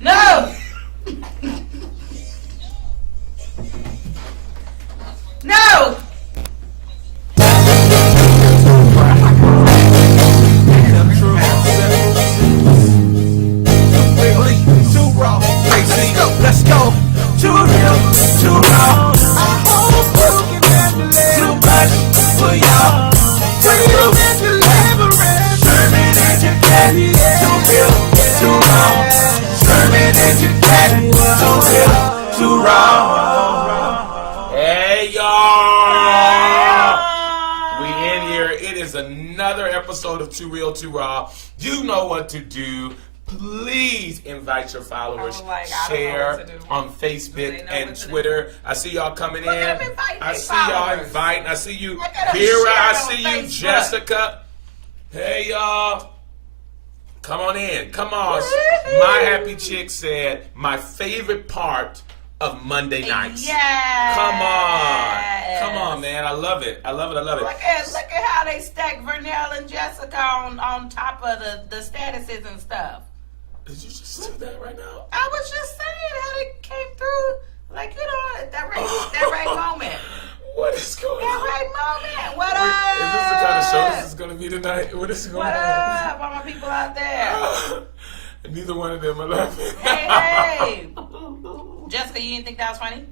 No! No! Let's go. Too real, too raw. I hope you can handle too much for y'all. Freedom and deliverance. Sherman educated. Too real, too raw. Sherman educated. Too real, too raw. Hey y'all! We in here. It is another episode of Too Real, Too Raw. You know what to do. Please invite your followers, share on Facebook and Twitter. I see y'all coming in. I see y'all inviting. I see you, Vera. I see you, Jessica. Hey, y'all. Come on in. Come on. My Happy Chick said, my favorite part of Monday nights. Yeah. Come on. Come on, man. I love it. I love it. I love it. Look at how they stack Vernell and Jessica on top of the statuses and stuff. Did you just say that right now? I was just saying how they came through, like, you know, that right moment. What is going on? That right moment. What Wait, up? is this the kind of show this is going to be tonight? What is going What on? up? All my people out there. Neither one of them are laughing. Hey. Jessica, you didn't think that was funny?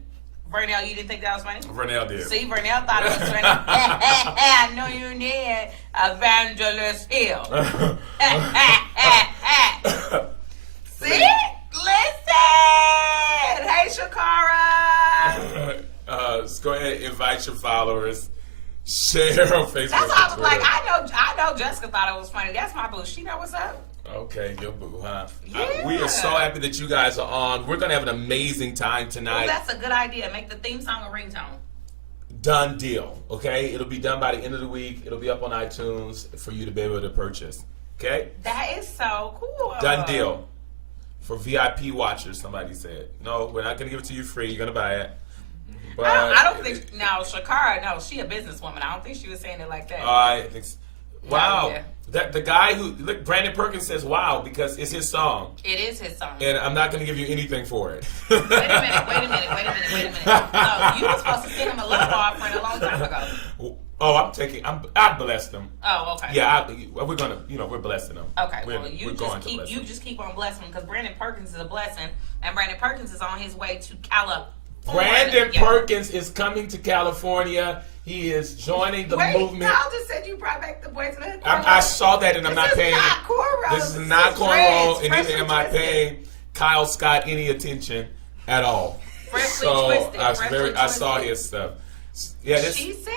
Vernell, you didn't think that was funny? Vernell did. See, Vernell thought it was funny. I know you did. Evangelist Hill. See? Listen! Hey, Shakara! Let's go ahead and invite your followers. Share on Facebook. That's why I was and like, Twitter. I know Jessica thought it was funny. That's my boo. She know what's up. Okay, your boo, huh? Yeah. We are so happy that you guys are on. We're going to have an amazing time tonight. Well, that's a good idea. Make the theme song a ringtone. Done deal, okay? It'll be done by the end of the week. It'll be up on iTunes for you to be able to purchase, okay? That is so cool. Done deal. For VIP watchers, somebody said. No, we're not going to give it to you free. You're going to buy it. But I don't think, now, Shakara, no, she a businesswoman. I don't think she was saying it like that. I think, wow. Yeah. That the guy who, look, Brandon Perkins says wow because it's his song. It is his song. And I'm not going to give you anything for it. Wait a minute. No, you were supposed to send him a love offering a long time ago. Oh, I blessed them. Oh, okay. Yeah, we're going to, we're blessing them. Okay, We're you going to bless them. just keep on blessing him because Brandon Perkins is a blessing, and Brandon Perkins is on his way to California. Brandon Perkins is coming to California. He is joining the movement. Y'all just said you brought back the boys to the hood. I saw that, and I'm not paying. This This is not cornrow, and neither freshly am I twisted. paying Kyle Scott any attention at all. Freshly So twisted, I was freshly I saw twisted. his stuff. Yeah, this. He said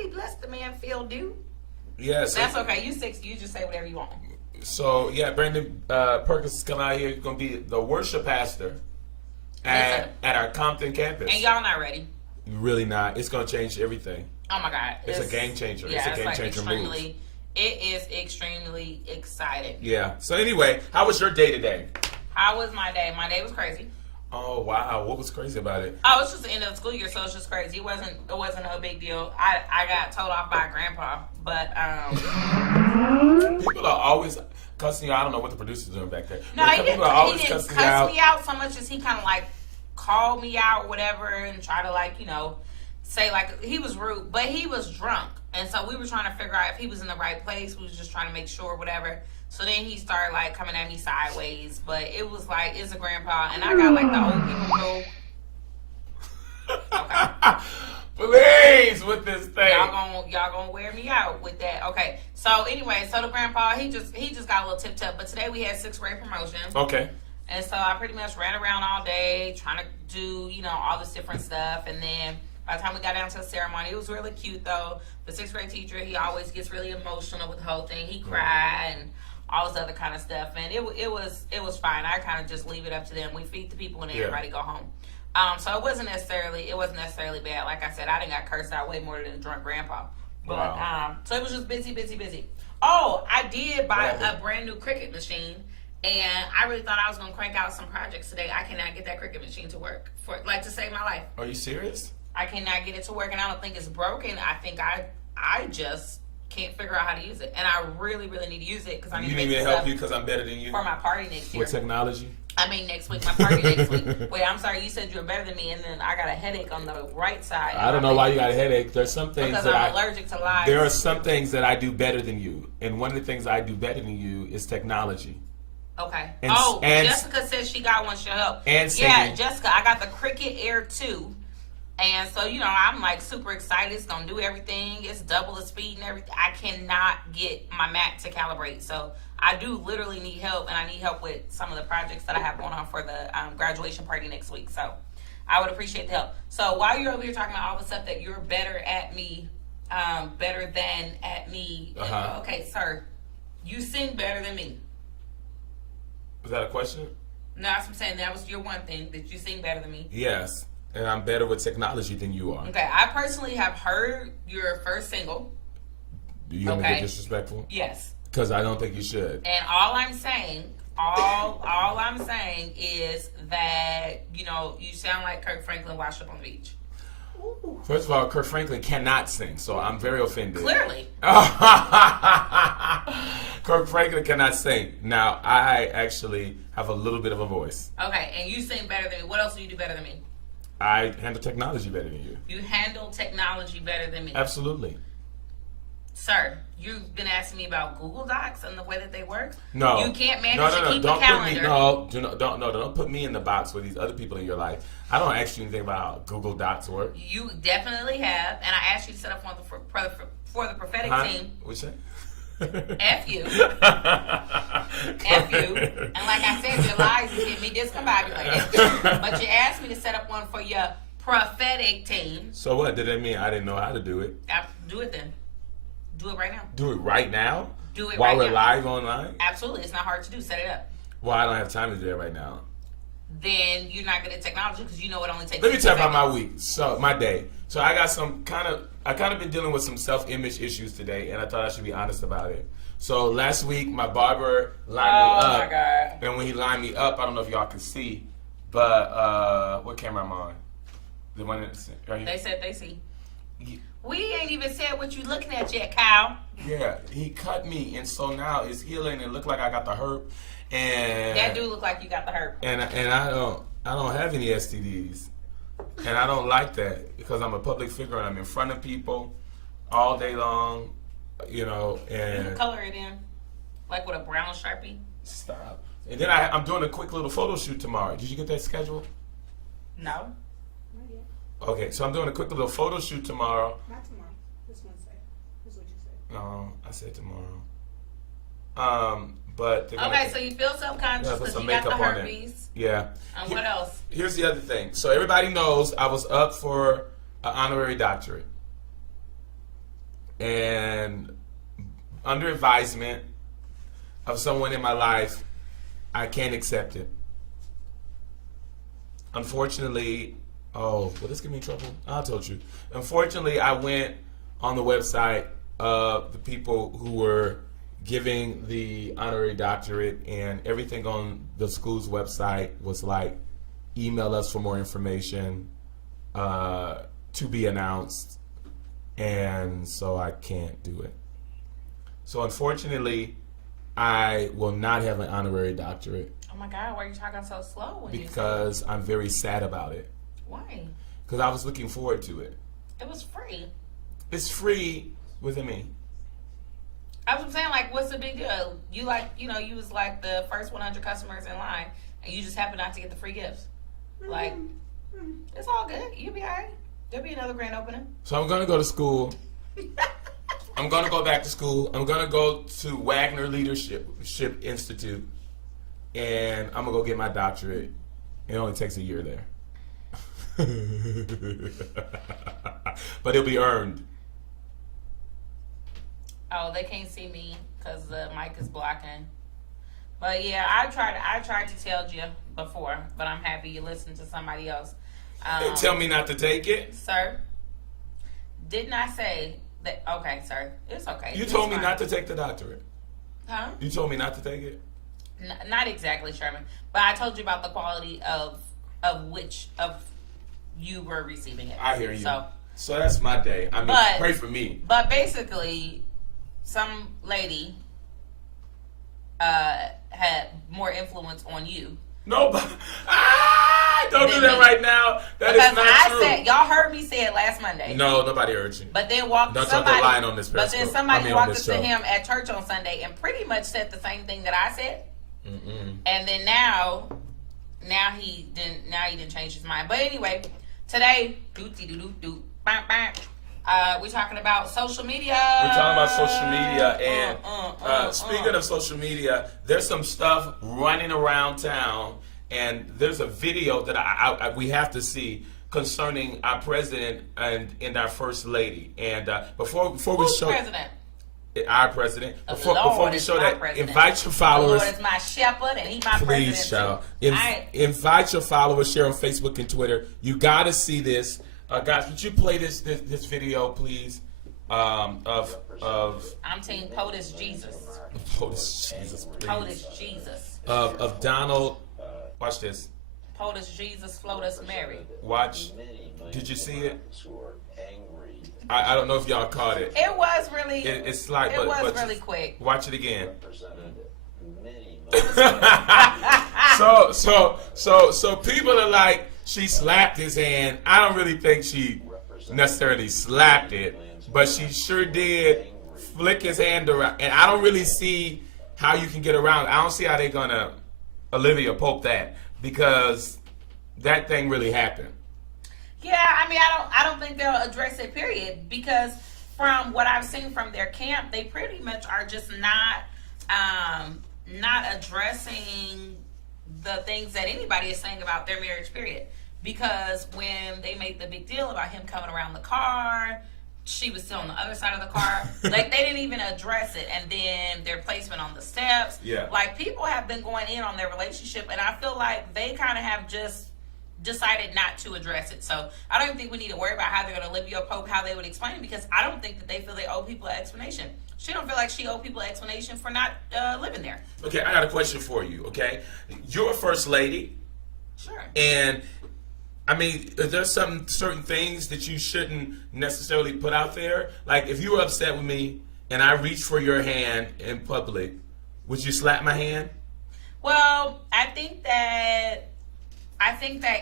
he blessed the man Phil do. Yeah, so, That's okay. You 6. You just say whatever you want. so yeah, Brandon Perkins is coming out here. He's gonna be the worship pastor at our Compton campus. And y'all not ready. Really not. It's gonna change everything. Oh my God. It's a game changer. Yeah, It's a game changer move. It is extremely exciting. Yeah. So anyway, how was your day today? How was my day? My day was crazy. Oh wow, what was crazy about it? Oh, it's just the end of the school year, so it's just crazy. It wasn't no big deal. I got told off by grandpa, but People are always cussing you. I don't know what the producer's doing back there. no, he didn't. People are He always didn't cussing cuss you out. me out so much as he kind of like called me out, or whatever, and try to say like he was rude, but he was drunk, and so we were trying to figure out if he was in the right place. We was just trying to make sure, whatever. So then he started like coming at me sideways, but it was like it's a grandpa, and I got like the old people go. Okay. Please with this thing. Y'all gonna wear me out with that. Okay. So anyway, so the grandpa he just got a little tip top, but today we had 6th grade promotion. Okay. And so I pretty much ran around all day trying to do, all this different stuff. And then by the time we got down to the ceremony, it was really cute though. The 6th grade teacher, he always gets really emotional with the whole thing. He cried and all this other kind of stuff. And it was fine. I kind of just leave it up to them. We feed the people and everybody go home. So it wasn't necessarily bad. Like I said, I didn't got cursed out way more than a drunk grandpa. But so it was just busy. Oh, I did buy a brand new Cricut machine. And I really thought I was going to crank out some projects today. I cannot get that Cricut machine to work to save my life. Are you serious? I cannot get it to work, and I don't think it's broken. I think I just can't figure out how to use it, and I really, really need to use it because I need You to need make me to some help stuff you because I'm better than you for my party next year. with technology? I mean, next week, my party next week. Wait, I'm sorry, you said you were better than me, and then I got a headache on the right side. I don't know why you got a headache. There's some things because that I'm allergic to lies. there are some things that I do better than you, and one of the things I do better than you is technology. Okay. And- oh, and- Jessica says she got one. She'll help. And yeah, singing. Jessica, I got the Cricut Air 2. And so, you know, I'm like super excited. It's going to do everything. It's double the speed and everything. I cannot get my Mac to calibrate. So I do literally need help, and I need help with some of the projects that I have going on for the graduation party next week. So I would appreciate the help. So while you're over here talking about all the stuff that you're better at me, better than at me. Uh-huh. Okay, sir, you sing better than me. Was that a question? No, that's what I'm saying. That was your one thing, that you sing better than me. Yes. And I'm better with technology than you are. Okay, I personally have heard your first single. Do you want me to Okay. get disrespectful? Yes. Because I don't think you should. And all I'm saying is that, you know, you sound like Kirk Franklin washed up on the beach. First of all, Kirk Franklin cannot sing, so I'm very offended. Clearly. Kirk Franklin cannot sing. Now, I actually have a little bit of a voice. Okay, and you sing better than me. What else do you do better than me? I handle technology better than you. You handle technology better than me. Absolutely. Sir, you've been asking me about Google Docs and the way that they work. No. You can't manage to keep a Don't calendar. Don't put me in the box with these other people in your life. I don't ask you anything about how Google Docs work. You definitely have, and I asked you to set up one for the prophetic team. What'd you say? F you. F you. And like I said, your lies is getting me discombobulated. But you asked me to set up one for your prophetic team. So what? Did that mean I didn't know how to do it? Do it then. Do it right now. Do it right now? Do it While right we're now. live online? Absolutely. It's not hard to do. Set it up. Well, I don't have time to do that right now. Then you're not good at technology because you know it only takes. Let me tell you about my 60 week. So my day. So I got I kind of been dealing with some self-image issues today, and I thought I should be honest about it. So last week, my barber lined me up. Oh my God. And when he lined me up, I don't know if y'all can see, but what camera am I on? The one that's right here? They said they see. We ain't even said what you looking at yet, Kyle. Yeah, he cut me, and so now it's healing and look like I got the herp. And That do look like you got the herp. And I don't have any STDs, and I don't like that because I'm a public figure and I'm in front of people all day long, you know. You And can color it in, like with a brown Sharpie. stop. And then I'm doing a quick little photo shoot tomorrow. Did you get that scheduled? No. Okay, so I'm doing a quick little photo shoot tomorrow. Not tomorrow. This Wednesday. That's what you said. No, I said tomorrow. But they're gonna- Okay, so you feel Yeah, self-conscious put because some you got the makeup on it. herpes. yeah. And what else? Here's the other thing. So everybody knows I was up for an honorary doctorate. And under advisement of someone in my life, I can't accept it. Unfortunately, will this get me in trouble? I told you. Unfortunately, I went on the website of the people who were giving the honorary doctorate, and everything on the school's website was like, email us for more information, to be announced, and so I can't do it. So unfortunately, I will not have an honorary doctorate Oh my God, why are you talking so slow? When because I'm very sad about it. Why? Because I was looking forward to it. It was free. It's free with me. I was saying, like, what's the big deal? You you was like the first 100 customers in line, and you just happen not to get the free gifts. Like, it's all good. You'll be all right. There'll be another grand opening. So I'm going to go to school. I'm going to go back to school. I'm going to go to Wagner Leadership Institute, and I'm going to go get my doctorate. It only takes a year there. But it'll be earned. Oh, they can't see me because the mic is blocking. But yeah, I tried to tell you before, but I'm happy you listened to somebody else. They tell me not to take it. Sir, didn't I say that? Okay, sir, it's okay. You It's told me fine. not to take the doctorate. Huh? You told me not to take it. Not exactly, Sherman, but I told you about the quality of which of you were receiving it. I hear you. So, So that's my day. I mean, But- pray for me. but basically, some lady had more influence on you. Nobody. Don't do that me. right now. That Because is not I true. said, y'all heard me say it last Monday. No, nobody heard you. But then walked Don't somebody. talk a line on this But then Periscope. somebody I mean, on walked this up to show. him at church on Sunday and pretty much said the same thing that I said. Mm-mm. And then now he didn't change his mind. But anyway, today, we're talking about social media. We're talking about social media, and speaking of social media, there's some stuff running around town, and there's a video that I we have to see concerning our president and our first lady. And before we Who's show president? our president, The before Lord we is show my that, president. invite your The followers. Lord is my shepherd, and he's my Please, president child. too. Invite your followers, share on Facebook and Twitter. You got to see this. Guys, would you play this video, please? Of I'm team POTUS Jesus. POTUS Jesus, please. POTUS Jesus. Of Donald. Watch this. POTUS Jesus, FLOTUS Mary. Watch. Did you see it? I don't know if y'all caught it. It was really. It's like, it was but really quick. Watch it again. So people are like, she slapped his hand. I don't really think she necessarily slapped it, but she sure did flick his hand around. And I don't really see how you can get around it. I don't see how they're gonna Olivia Pope that, because that thing really happened. Yeah, I mean, I don't think they'll address it, period, because from what I've seen from their camp, they pretty much are just not addressing the things that anybody is saying about their marriage, period. Because when they made the big deal about him coming around the car, she was still on the other side of the car. Like, they didn't even address it. And then their placement on the steps. Yeah. Like, people have been going in on their relationship, and I feel like they kind of have just decided not to address it. So I don't even think we need to worry about how they're going to Olivia Pope, how they would explain it, because I don't think that they feel they owe people an explanation. She don't feel like she owe people an explanation for not living there. Okay, I got a question for you, okay? You're a first lady, Sure. and I mean, is there some certain things that you shouldn't necessarily put out there? Like, if you were upset with me and I reached for your hand in public, would you slap my hand? Well, I think that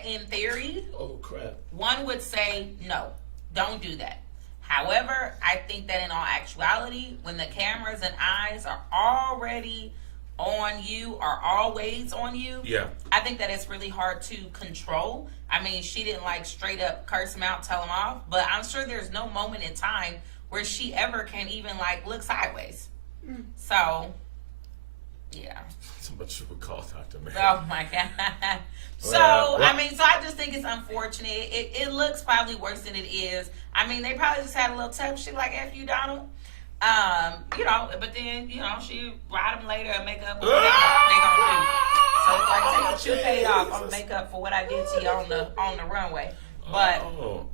in theory, Oh, crap. one would say, no, don't do that. However, I think that in all actuality, when the cameras and eyes are already on you, or always on you, Yeah. I think that it's really hard to control. I mean, she didn't like straight up curse him out, tell him off, but I'm sure there's no moment in time where she ever can even like look sideways. So, yeah. So much you would call Dr. Mary. Oh my God. So, Well, I mean, so I just think it's unfortunate. It looks probably worse than it is. I mean, they probably just had a little tough shit like F you, Donald. You know, but then, you know, she ride them later and make up for what they gonna do. So it's like, take what you paid off. I'm gonna make up for what I did to you on the runway. But Oh.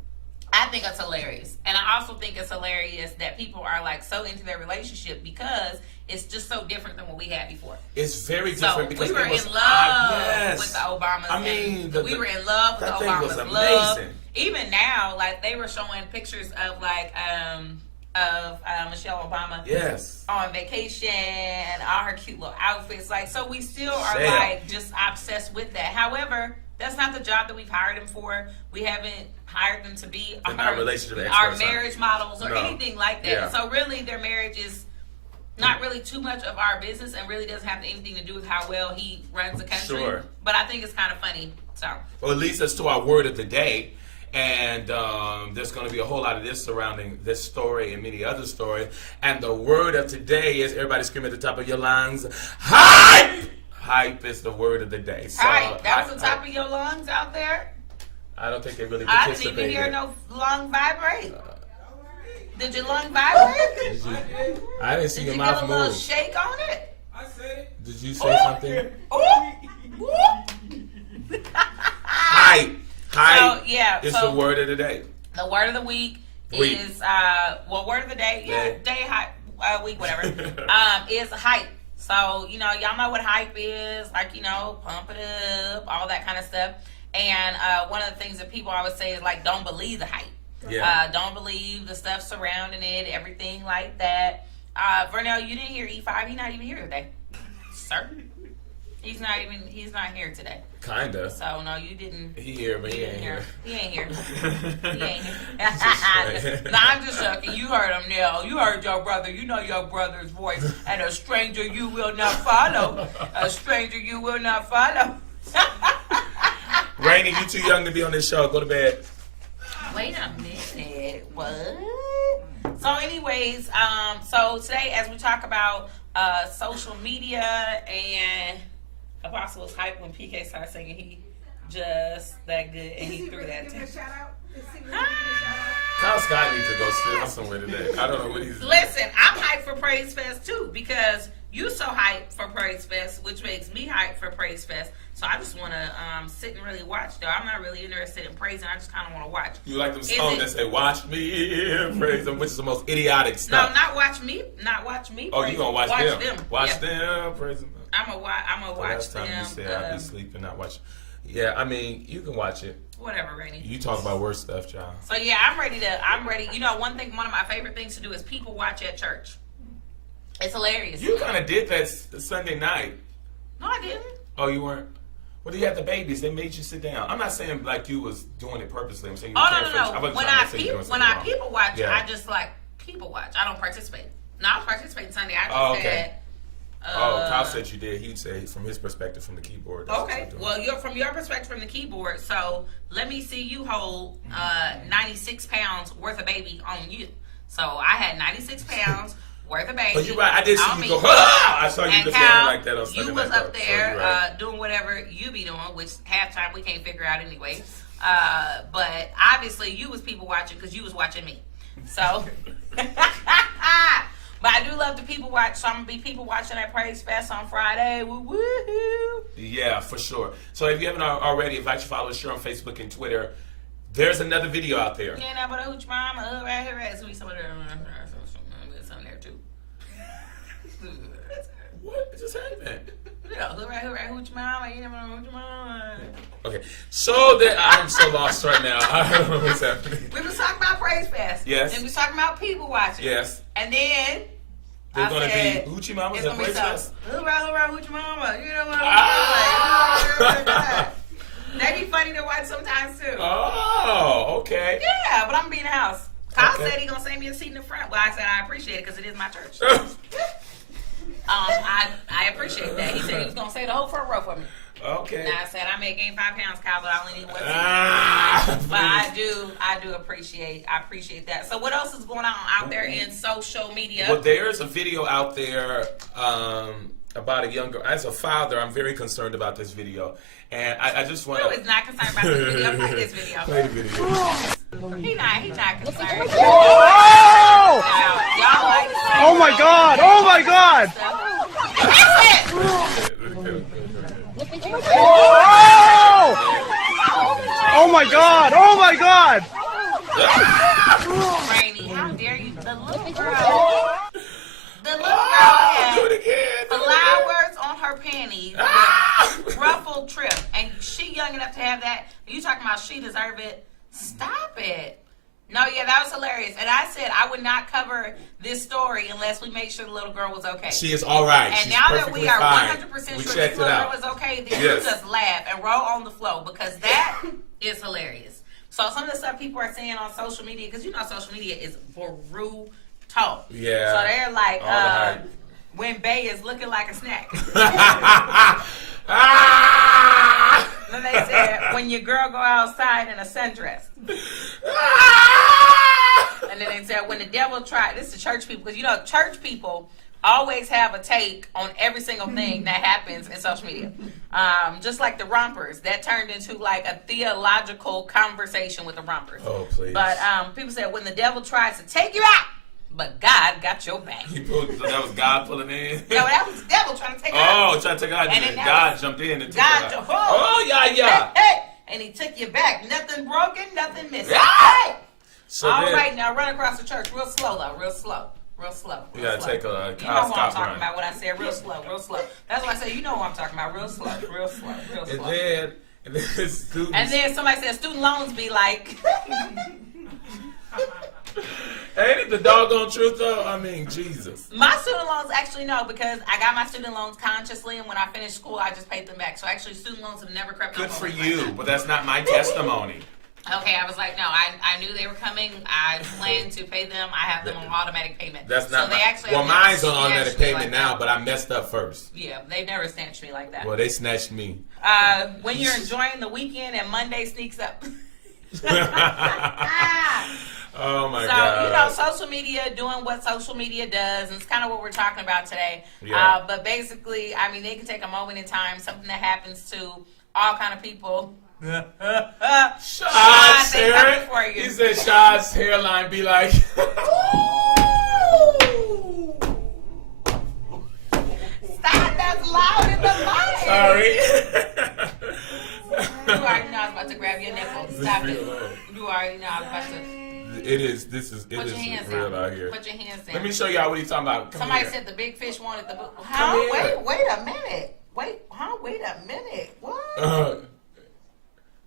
I think it's hilarious. And I also think it's hilarious that people are like so into their relationship because it's just so different than what we had before. It's very So different because we were it was in love yes. with the Obamas. I mean, and we were in love with that the thing Obamas. was Love. amazing. Even now, like they were showing pictures of like Michelle Obama Yes. on vacation, all her cute little outfits. Like, so we still are Sam. like just obsessed with that. However, that's not the job that we've hired them for. We haven't hired them to be They're not relationship our experts, huh? marriage models or No. anything like that. Yeah. So really, their marriage is not really too much of our business and really doesn't have anything to do with how well he runs the country. Sure. But I think it's kind of funny. So Well, it leads us to our word of the day. And there's going to be a whole lot of this surrounding this story and many other stories. And the word of today is, everybody scream at the top of your lungs, hype! Hype is the word of the day. So, all right, that was the top of your lungs out there. I don't think they really I participate. didn't even hear no lung vibrate. Uh, Did your lung vibrate? I didn't see Did your you get mouth a little move. shake on it? I said it. Did you say something? Ooh. Ooh. Hype. Hype So, yeah, is so- the word of the day. The word of the week Week. is word of the day, day hype, week, whatever. Is hype. So, you know, y'all know what hype is, like, you know, pump it up, all that kind of stuff. And one of the things that people always say is like, don't believe the hype. Yeah. Don't believe the stuff surrounding it, everything like that. Vernell, you didn't hear E5. He's not even here today, sir. He's not here today. Kinda. So no, you didn't. He here, but he ain't here. He ain't here. He ain't here. No, I'm just joking. You heard him, Neil. You heard your brother. You know your brother's voice. And a stranger you will not follow. A stranger you will not follow. Rainy, you too young to be on this show. Go to bed. Wait a minute. What? So anyways, so today as we talk about social media, and Apostle was hyped when PK started singing He Just That Good, and he threw that Give too. him a shout out. Is he really giving a shout out? Kyle Scott needs to go sit somewhere today. I don't know what he's doing. Listen, I'm hyped for Praise Fest too, because you so hyped for Praise Fest, which makes me hyped for Praise Fest. So I just want to sit and really watch, though. I'm not really interested in praising. I just kind of want to watch. You like them songs that say, watch me and praise them, which is the most idiotic No, stuff. not watch me. Not watch me. Oh, you going to watch them. Watch Yeah. them, praise them. I'm going to watch Last time them. you said I'll be sleeping, not watch. Yeah, I mean, you can watch it. Whatever, Rainy. You talk about worse stuff, child. So yeah, I'm ready. You know, one of my favorite things to do is people watch at church. It's hilarious. You kind of did that Sunday night. No, I didn't. Oh, you weren't? Well, you had the babies. They made you sit down. I'm not saying like you was doing it purposely. I'm saying you No. When I people watch, Yeah. I just like people watch. I don't participate. No, I was participating Sunday. I just okay. said. Kyle said you did. He'd say from his perspective from the keyboard. That's Okay. Well, you're from your perspective from the keyboard. So let me see you hold 96 pounds worth of baby on you. So I had 96 pounds worth of baby. But you're right. I did see on you me. go. I saw you And just Kyle, like that on Sunday you was night, up though. there So you're right. doing whatever you be doing, which halftime we can't figure out anyway. But obviously you was people watching because you was watching me. So, but I do love the people watch. So I'm gonna be people watching at Praise Fest on Friday. Woo-hoo. Yeah, for sure. So if you haven't already, invite your followers, share on Facebook and Twitter. There's another video out there. Yeah, now but a hooch mama, right here, right. So we some of there too. What just happened? Yeah, hooch mama, you never know hooch mama. Okay, so that I'm so lost right now. I don't know what's happening. We was talking about Praise Fest. Yes. And we was talking about people watching. Yes. And then There's going to said, be Hoochie Mamas it's at gonna be Praise some Fest? hoorah, hooch mama. You know what Ah! I'm saying? They be funny to watch sometimes too. Oh, okay. Yeah, but I'm gonna be in the house. Kyle Okay. said he gonna send me a seat in the front. Well, I said I appreciate it because it is my church. I appreciate that. He said he was gonna say the whole front row for me. Okay. Now I said I may gain 5 pounds, Kyle, but I only need 1 seat. Ah, But I do appreciate that. So what else is going on out there in social media? Well, there's a video out there about a young girl. As a father, I'm very concerned about this video. And I just want Who is not concerned about this video? Play this video. Play the video. He's not concerned. Oh! Y'all like to say Oh my God! Oh my God! Oh! Oh my God! Oh my God! Rainy, how dare you? The little girl. The little girl had Do it again. Do it flowers on her panties with ruffled trim. And she young enough to have that. You talking about she deserve it? Stop it. No, yeah, that was hilarious. And I said I would not cover this story unless we make sure the little girl was okay. She is all right. And She's now that perfectly we are fine. 100% We sure checked this it little out. girl is okay, then Yes. you just laugh and roll on the floor because that is hilarious. So some of the stuff people are saying on social media, because you know social media is brutal. Yeah. So they're like, All the hype. when Bay is looking like a snack. Ah! Then they said, when your girl go outside in a sundress. And then they said, when the devil tried, this is church people, because you know, church people always have a take on every single thing that happens in social media. Just like the rompers, that turned into like a theological conversation with the rompers. Oh, please. But people said, when the devil tries to take you out, but God got your back. He pulled, so that was God pulling in? No, that was the devil trying to take her out. Oh, trying to take out. And then that God was- jumped in and took God, her out. oh, Yeah. Hey, and he took you back. Nothing broken, nothing missing. Ah! Hey! So All then, right, now run across the church real slow, though. Real slow. Real slow. We gotta take a You know Kyle what I'm Scott talking run. about, what I said. Real slow, real slow. That's why I said, you know what I'm talking about. Real slow, real slow, real And slow. then students. And then somebody said student loans be like. Ain't it the doggone truth, though? I mean, Jesus. My student loans, actually, no, because I got my student loans consciously, and when I finished school, I just paid them back. So actually, student loans have never crept up Good on for me you, like that. but that's not my testimony. Okay, I was like, no, I knew they were coming. I planned to pay them. I have them on automatic payment. That's not so they my, actually well, have never mine's on automatic snatched me payment like now, that. but I messed up first. Yeah, they never snatched me like that. Well, they snatched me. When you're enjoying the weekend and Monday sneaks up. Oh, my So, God. you know, social media, doing what social media does, and it's kind of what we're talking about today. Yeah. But basically, I mean, they can take a moment in time, something that happens to all kind of people. Shad's they coming hair. for you. He said Shad's hairline be like. Stop, that's loud in the mic. Sorry. You already know I was about to grab your nipple. Stop it. You already know I was about to. It is Put your hands real down. out here. Put your hands down. Let me show y'all what he's talking about. Come Somebody here. said the big fish wanted the book. Come Huh? here. Wait a minute. Wait a minute. What?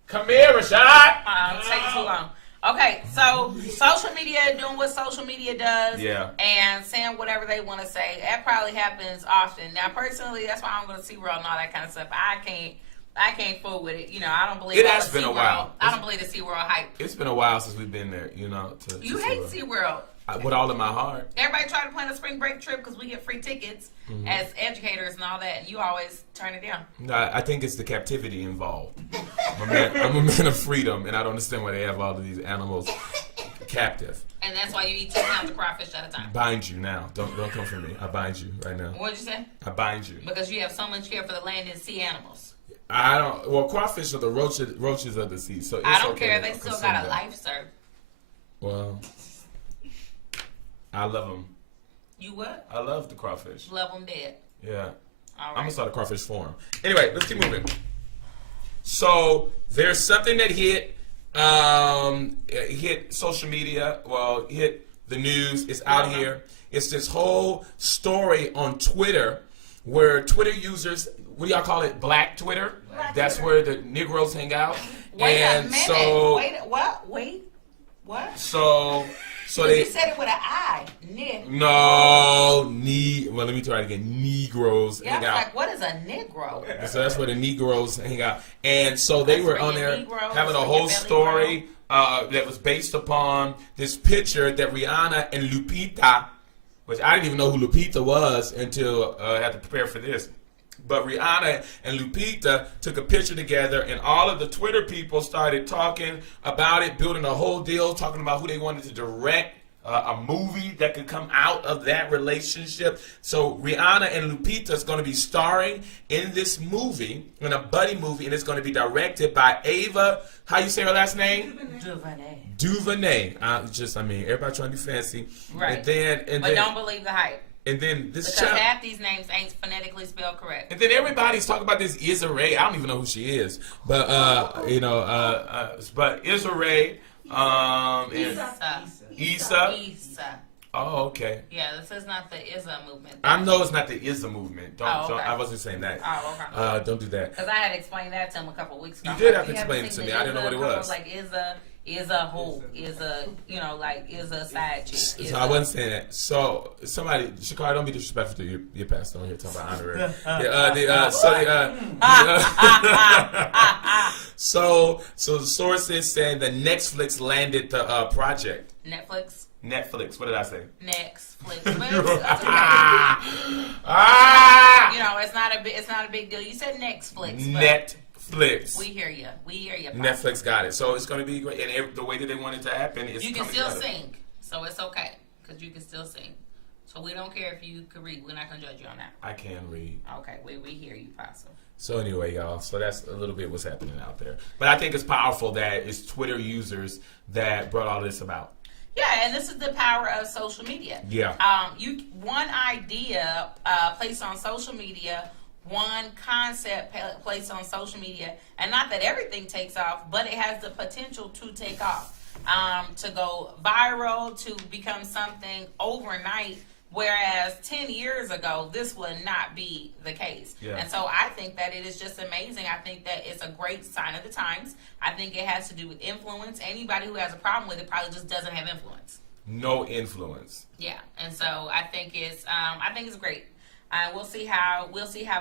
Come here, Rashad. It's taking too long. Okay, so social media, doing what social media does, Yeah. and saying whatever they want to say. That probably happens often. Now, personally, that's why I don't go to SeaWorld and all that kind of stuff. I can't fool with it. You know, I don't believe It all has the been a SeaWorld. while. I don't believe the SeaWorld hype. It's been a while since we've been there, you know. You hate SeaWorld. With all of my heart. Everybody try to plan a spring break trip because we get free tickets as educators and all that, and you always turn it down. No, I think it's the captivity involved. I'm a man of freedom, and I don't understand why they have all of these animals captive. And that's why you eat 2 pounds of crawfish at a time. Bind you now. Don't come for me. I bind you right now. What'd you say? I bind you. Because you have so much care for the land and sea animals. I don't. Well, crawfish are the roaches of the sea, so it's I don't okay care. to They still consume got a them. life, sir. Well, I love them. You what? I love the crawfish. Love them dead. Yeah. All I'm right. gonna start a crawfish forum. Anyway, let's keep moving. So there's something that hit social media. Well, hit the news. It's out here. It's this whole story on Twitter where Twitter users, what do y'all call it? Black Twitter. That's where the Negroes hang out. Wait and a minute. so What? Wait. What? so You they said it with an I. Nick. well, let me try it again. Negroes Yeah, I hang was out. like, what is a Negro? So that's where the Negroes hang out. And so they That's were where on your there Negroes having a and whole your belly story that was based upon this picture that Rihanna and Lupita, which I didn't even know who Lupita was until I had to prepare for this. But Rihanna and Lupita took a picture together, and all of the Twitter people started talking about it, building a whole deal, talking about who they wanted to direct a movie that could come out of that relationship. So Rihanna and Lupita is going to be starring in this movie, in a buddy movie, and it's going to be directed by Ava. How you say her last name? DuVernay. Everybody trying to be fancy. Right. And But don't believe the hype. And then this Because child. half these names ain't phonetically spelled correct. And then everybody's talking about this Issa Rae. I don't even know who she is, but but Issa Rae, and Issa. Issa. Oh, okay. Yeah, this is not the Issa movement. I know it's not the Issa movement. Don't. Oh, okay. I wasn't saying that. Oh, okay. Don't do that. Because I had explained that to him a couple weeks ago. You did I'm have to "You explain haven't it to seen me. the I didn't know what it Issa was." Like is a who? Is a, is a side chick. So I wasn't saying that. So somebody, Shakar, don't be disrespectful to your pastor on here talking about honorary. So the sources saying that Netflix landed the project. Netflix. What did I say? Netflix. But it's okay. It's not a big deal. You said Netflix. But Netflix. we hear you. Netflix got it. So it's going to be great. And the way that they want it to happen is You can coming still together. sing, so it's okay because you can still sing. So we don't care if you can read. We're not gonna judge you on that. I can read. Okay, we hear you, Pastor. So anyway, y'all, so that's a little bit what's happening out there. But I think it's powerful that it's Twitter users that brought all this about. Yeah, and this is the power of social media. Yeah. One idea placed on social media, one concept placed on social media, and not that everything takes off, but it has the potential to take off, to go viral, to become something overnight. Whereas 10 years ago, this would not be the case. Yeah. And so I think that it is just amazing. I think that it's a great sign of the times. I think it has to do with influence. Anybody who has a problem with it probably just doesn't have influence. no influence. Yeah, and so I think it's great. We'll see how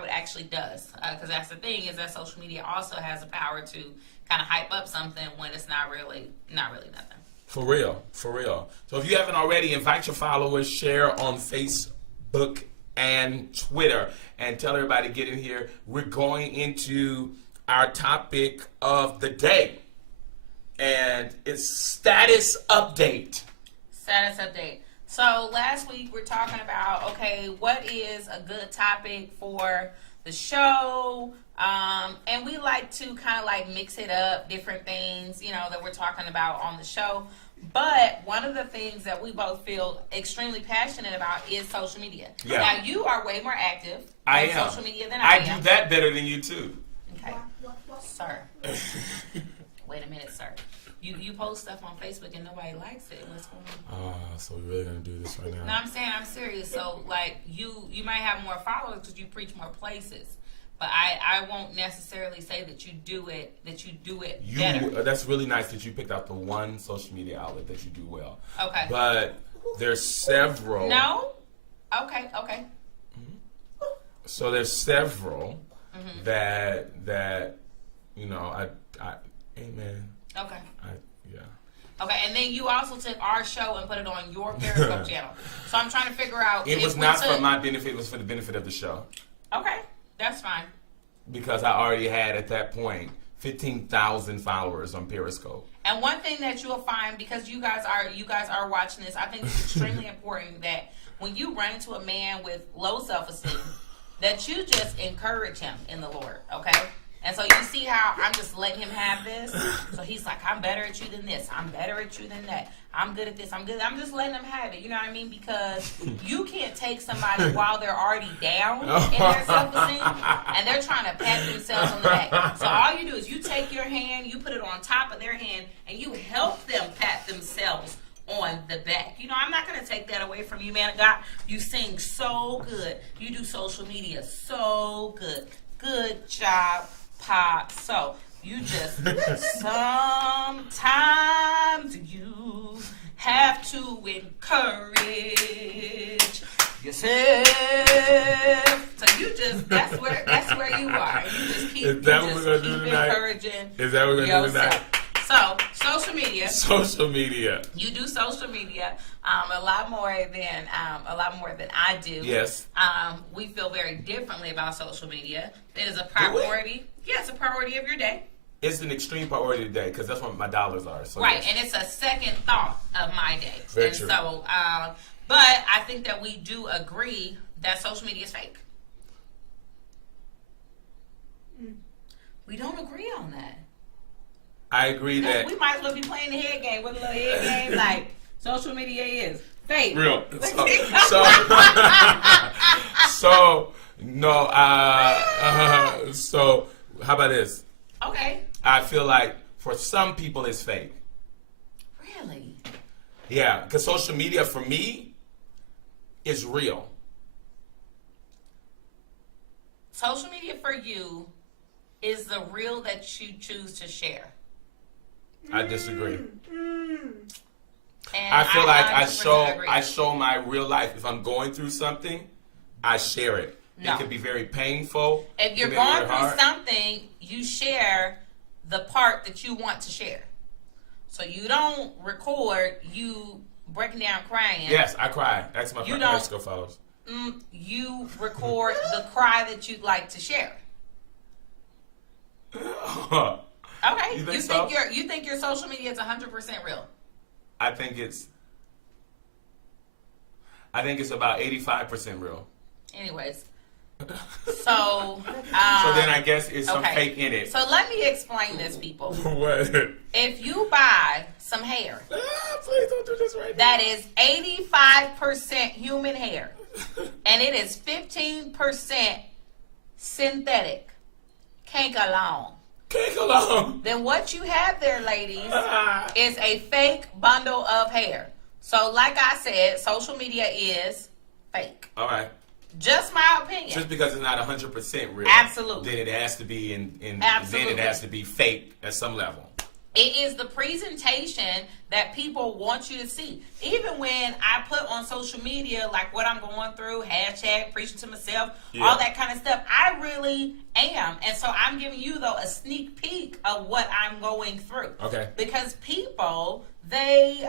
it actually does, because that's the thing, is that social media also has the power to kind of hype up something when it's not really nothing. For real. So if you haven't already, invite your followers, share on Facebook and Twitter, and tell everybody to get in here. We're going into our topic of the day, and it's status update. Status update. So last week we're talking about, okay, what is a good topic for the show? And we like to kind of like mix it up, different things, that we're talking about on the show. But one of the things that we both feel extremely passionate about is social media. Yeah. Now, you are way more active I on am. social media than I am. do that better than you too. Okay. Sir. Wait a minute, sir. You post stuff on Facebook and nobody likes it. What's going on? So we're really gonna do this right No, now. I'm saying I'm serious. So, like, you might have more followers because you preach more places. But I won't necessarily say that you do it better. That's really nice that you picked out the one social media outlet that you do well. Okay. But there's several. No? Okay. So there's several Mm-hmm. that amen. Okay. Yeah. Okay, and then you also took our show and put it on your Periscope channel. So I'm trying to figure out It if was we not took- for my benefit, it was for the benefit of the show. Okay, that's fine. Because I already had at that point 15,000 followers on Periscope. And one thing that you'll find, because you guys are watching this, I think it's extremely important that when you run into a man with low self-esteem, that you just encourage him in the Lord, okay? And so you see how I'm just letting him have this. So he's like, I'm better at you than this. I'm better at you than that. I'm good at this. I'm good. I'm just letting him have it. You know what I mean? Because you can't take somebody while they're already down in their self-esteem and they're trying to pat themselves on the back. So all you do is you take your hand, you put it on top of their hand, and you help them pat themselves on the back. I'm not going to take that away from you, man of God. You sing so good. You do social media so good. Good job, Pop. So you just sometimes you have to encourage yourself. So you just that's where you are. You just keep, Is that what we're gonna do tonight? Encouraging Is that what we're going to do tonight? So social media. Social media. You do social media a lot more than I do. Yes. We feel very differently about social media. It is a priority. Yeah, it's a priority of your day. It's an extreme priority today because that's what my dollars are. So Right, yes. and it's a second thought of my day. Very and true. So, but I think that we do agree that social media is fake. We don't agree on that. I agree that. We might as well be playing the head game with a little head game like social media is fake. Real. So no. So how about this? Okay. I feel like for some people it's fake. Really? Yeah, because social media for me is real. Social media for you is the real that you choose to share. I disagree. And I feel like I 100% agree. show my real life. If I'm going through something, I share it. No. It could be very painful. If you're it could be going very through hard. something, you share the part that you want to share. So you don't record you breaking down crying. Yes, I cry. That's my You don't- Periscope followers. You record the cry that you'd like to share. Okay. You think so? You think your social media is 100% real. I think it's about 85% real. Anyways. So So then I guess it's some okay. fake in it. So let me explain this, people. What? If you buy some hair Please don't do this right that is 85% human hair and it is 15% synthetic, can't go long. Can't go long. Then what you have there, ladies, is a fake bundle of hair. So like I said, social media is fake. All right. Just my opinion. Just because it's not 100% real. Absolutely. Then it has to be then Absolutely. it has to be fake at some level. It is the presentation that people want you to see. Even when I put on social media, like what I'm going through, hashtag preaching to myself, all that kind of stuff, I really am. And so I'm giving you, though, a sneak peek of what I'm going through. Okay. Because people, they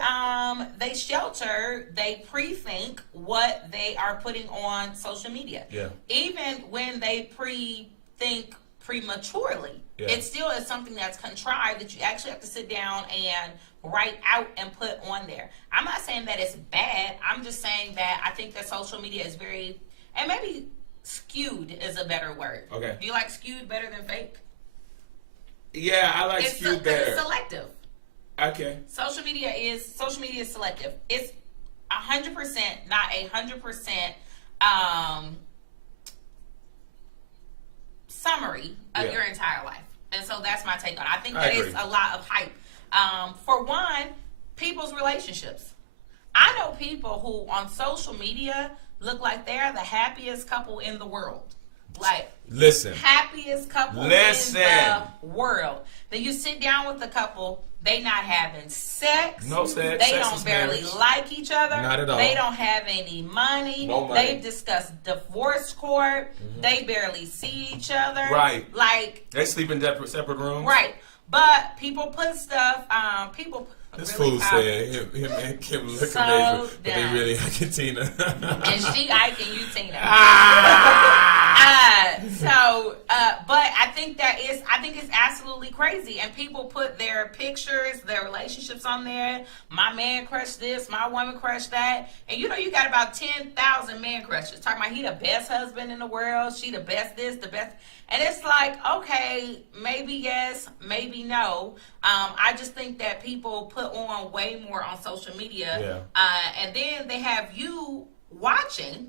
shelter, they pre-think what they are putting on social media. Yeah. Even when they pre-think prematurely. Yeah. It still is something that's contrived that you actually have to sit down and write out and put on there. I'm not saying that it's bad. I'm just saying that I think that social media is very, and maybe skewed is a better word. Okay. Do you like skewed better than fake? Yeah, I like skewed better. It's selective. Okay. Social media is selective. It's 100%, not 100%, summary of your entire life. And so that's my take on it. I think that it's a lot of hype. For one, people's relationships. I know people who on social media look like they're the happiest couple in the world. Like, listen, happiest couple in the world. Then you sit down with the couple, they not having sex. No sex. They sex don't barely like each other. Not at all. They don't have any money. No money. They've discussed divorce court. Mm-hmm. They barely see each other. Right. Like, they sleep in separate rooms. right. But people put stuff. This really fool said him and Kim look So amazing, but they dumb. really like Tina. And she Ike and you Tina. But I think it's absolutely crazy. And people put their pictures, their relationships on there. My man crushed this, my woman crushed that. And you know, you got about 10,000 man crushes. Talking about he the best husband in the world, she the best this, the best. And it's like, okay, maybe yes, maybe no. I just think that people put on way more on social media. Yeah. And then they have you watching,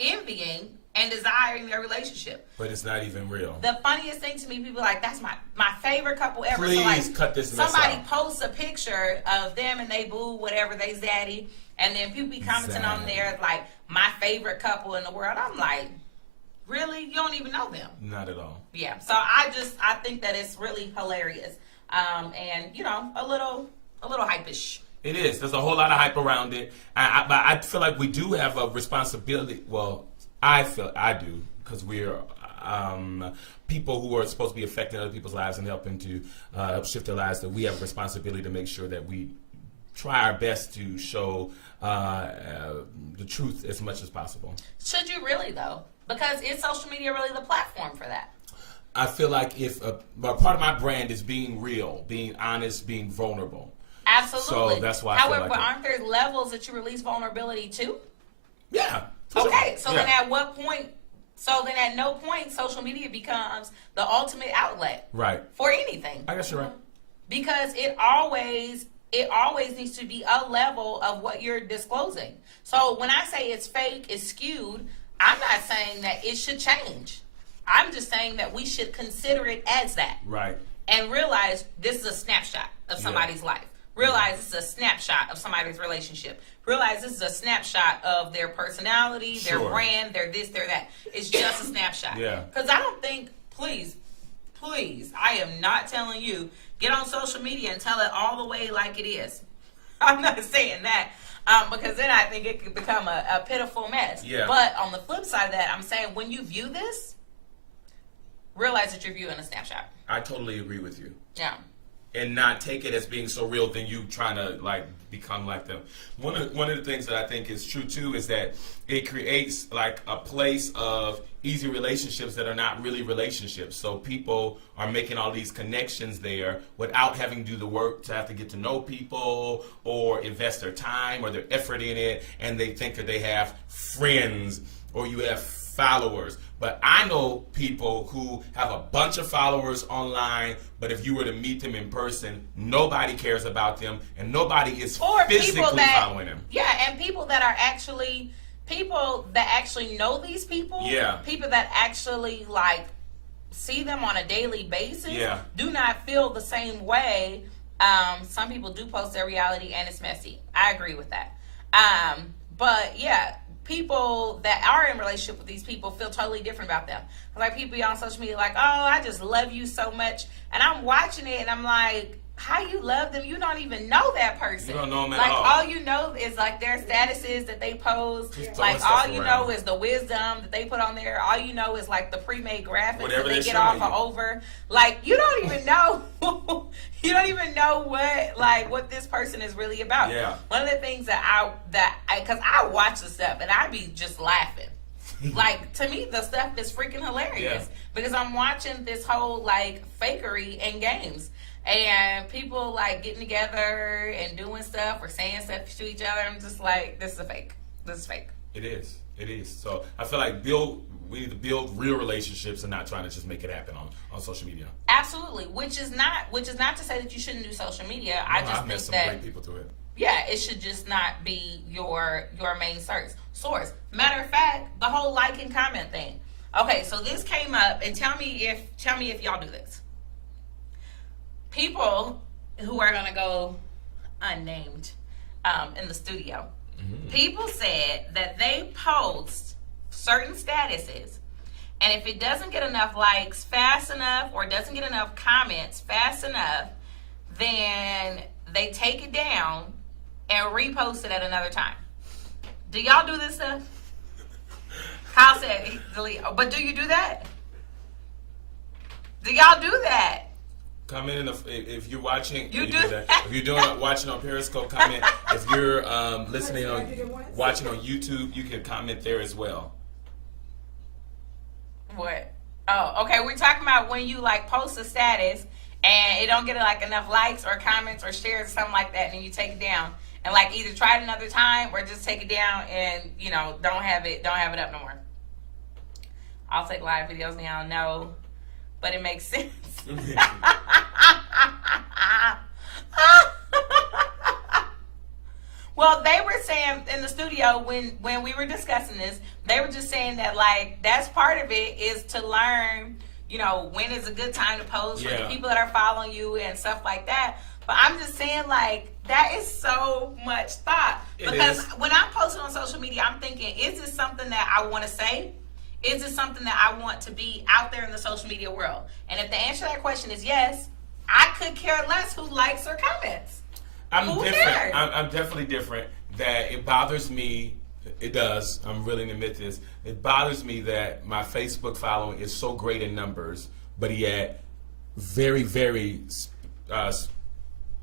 envying, and desiring their relationship. But it's not even real. The funniest thing to me, people are like, that's my favorite couple ever. Please so like, cut this mess somebody out. posts a picture of them and they boo, whatever, they zaddy. And then people be commenting on there like, my favorite couple in the world. I'm like, really? You don't even know them. Not at all. Yeah. So I think that it's really hilarious. And you know, a little hype-ish. It is. There's a whole lot of hype around it. But I feel like we do have a responsibility. Well, I do, because we're people who are supposed to be affecting other people's lives and helping to help shift their lives. That we have a responsibility to make sure that we try our best to show the truth as much as possible. Should you really, though? Because is social media really the platform for that? I feel like if part of my brand is being real, being honest, being vulnerable. Absolutely. So that's why. However, aren't there levels that you release vulnerability to? Yeah. Okay. Sure. So then, at what point? So then, at no point, social media becomes the ultimate outlet, right, for anything. I guess you're right. Because it always needs to be a level of what you're disclosing. So when I say it's fake, it's skewed, I'm not saying that it should change. I'm just saying that we should consider it as that. Right. And realize this is a snapshot of somebody's life. Realize this is a snapshot of somebody's relationship. Realize this is a snapshot of their personality, their brand, their this, their that. It's just a snapshot. Yeah. Because I don't think, please, I am not telling you, get on social media and tell it all the way like it is. I'm not saying that. Because then I think it could become a pitiful mess. Yeah. But on the flip side of that, I'm saying when you view this, realize that you're viewing a snapshot. I totally agree with you. Yeah. And not take it as being so real than you trying to like become like them. One of the things that I think is true too is that it creates like a place of easy relationships that are not really relationships. So people are making all these connections there without having to do the work to have to get to know people or invest their time or their effort in it, and they think that they have friends or you have followers. But I know people who have a bunch of followers online, but if you were to meet them in person, nobody cares about them and nobody is physically following them. Yeah, and people that actually know these people, people that actually like see them on a daily basis, do not feel the same way. Some people do post their reality and it's messy. I agree with that. But yeah, people that are in relationship with these people feel totally different about them. Like people on social media like, oh, I just love you so much. And I'm watching it and I'm like, how you love them? You don't even know that person. You don't know them at like all. You know is like their statuses that they post. Just Like throwing all stuff you around. know is the wisdom that they put on there. All you know is like the pre-made graphics Whatever that they they're get off showing of you. over. Like you don't even know. You don't even know what this person is really about. Yeah. One of the things because I watch the stuff and I be just laughing. Like to me, the stuff is freaking hilarious Yeah. because I'm watching this whole like fakery and games. And people like getting together and doing stuff or saying stuff to each other. I'm just like, this is a fake. This is fake. It is. It is. So I feel like we need to build real relationships and not trying to just make it happen on social media. Absolutely. Which is not to say that you shouldn't do social media. I just I've think met some that great people through it. yeah, it should just not be your main source. Matter of fact, the whole like and comment thing. Okay, so this came up, and tell me if y'all do this. People who are gonna go unnamed in the studio. People said that they post certain statuses, and if it doesn't get enough likes fast enough or doesn't get enough comments fast enough, then they take it down and repost it at another time. Do y'all do this stuff? Kyle said he delete. But do you do that? Do y'all do that? Comment in if you're watching. You do that. that? If you're watching on Periscope, comment. If you're listening watching on YouTube, you can comment there as well. What? Oh, okay. We're talking about when you like post a status and it don't get like enough likes or comments or shares or something like that, and then you take it down and like either try it another time or just take it down and don't have it up no more. I'll take live videos now. No, but it makes sense. Well, they were saying in the studio when we were discussing this, they were just saying that like that's part of it is to learn, when is a good time to post for the Yeah. people that are following you and stuff like that. But I'm just saying like that is so much thought It because is. when I'm posting on social media, I'm thinking, is this something that I want to say? Is it something that I want to be out there in the social media world? And if the answer to that question is yes, I could care less who likes or comments. I'm Who different. cares? I'm definitely different. That it bothers me. It does. I'm willing to admit this. It bothers me that my Facebook following is so great in numbers, but yet very, very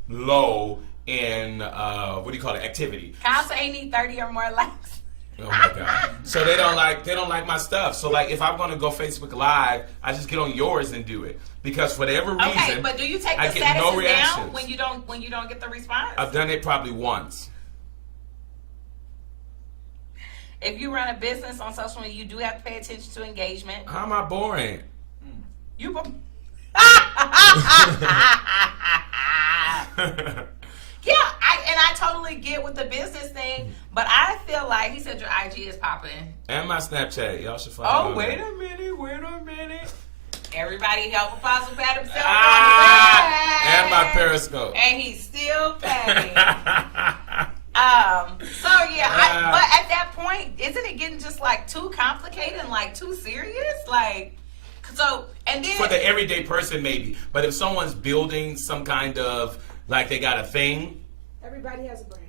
low in activity. Kyle say he need 30 or more likes. Oh my god! So they don't like my stuff. So like if I'm gonna go Facebook Live, I just get on yours and do it because for whatever reason. Okay, but do you take I the get no statuses down reactions. when you don't get the response? I've done it probably once. If you run a business on social media, you do have to pay attention to engagement. How am I boring? You. Yeah, I totally get with the business thing, but I feel like he said your IG is popping. And my Snapchat, y'all should follow. Oh, wait a minute. Everybody help Apostle pat himself And my Periscope. and he's still patting. But at that point, isn't it getting just like too complicated and like too serious? Like, so, and then For the everyday person, maybe. But if someone's building some kind of, like they got a thing, Everybody has a brand.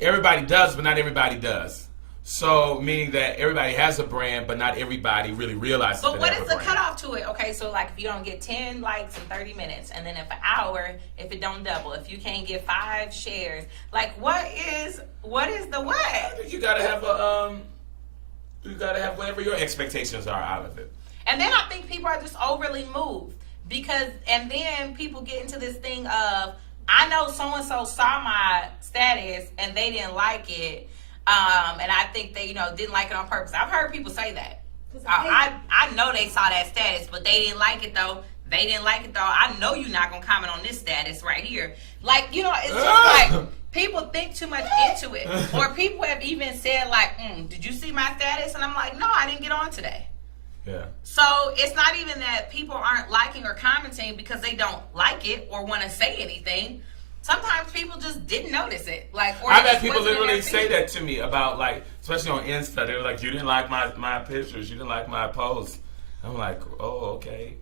everybody does, but not everybody does. So, meaning that everybody has a brand, but not everybody really realizes But that what they have is a the brand. cutoff to it? Okay, so like if you don't get 10 likes in 30 minutes, and then if an hour, if it don't double, if you can't get 5 shares, like what is the what? I think you gotta have whatever your expectations are out of it. And then I think people are just overly moved and then people get into this thing of, I know so-and-so saw my status and they didn't like it. And I think they, didn't like it on purpose. I've heard people say that. I know they saw that status, but they didn't like it though. They didn't like it though. I know you're not gonna comment on this status right here. Like, it's just like people think too much into it. Or people have even said like, did you see my status? And I'm like, no, I didn't get on today. Yeah. So it's not even that people aren't liking or commenting because they don't like it or want to say anything. sometimes people just didn't notice it. Like, or I it bet just people wasn't in literally their say feed. that to me about, like, especially on Insta. They're like, you didn't like my pictures. You didn't like my posts. I'm like, oh, okay.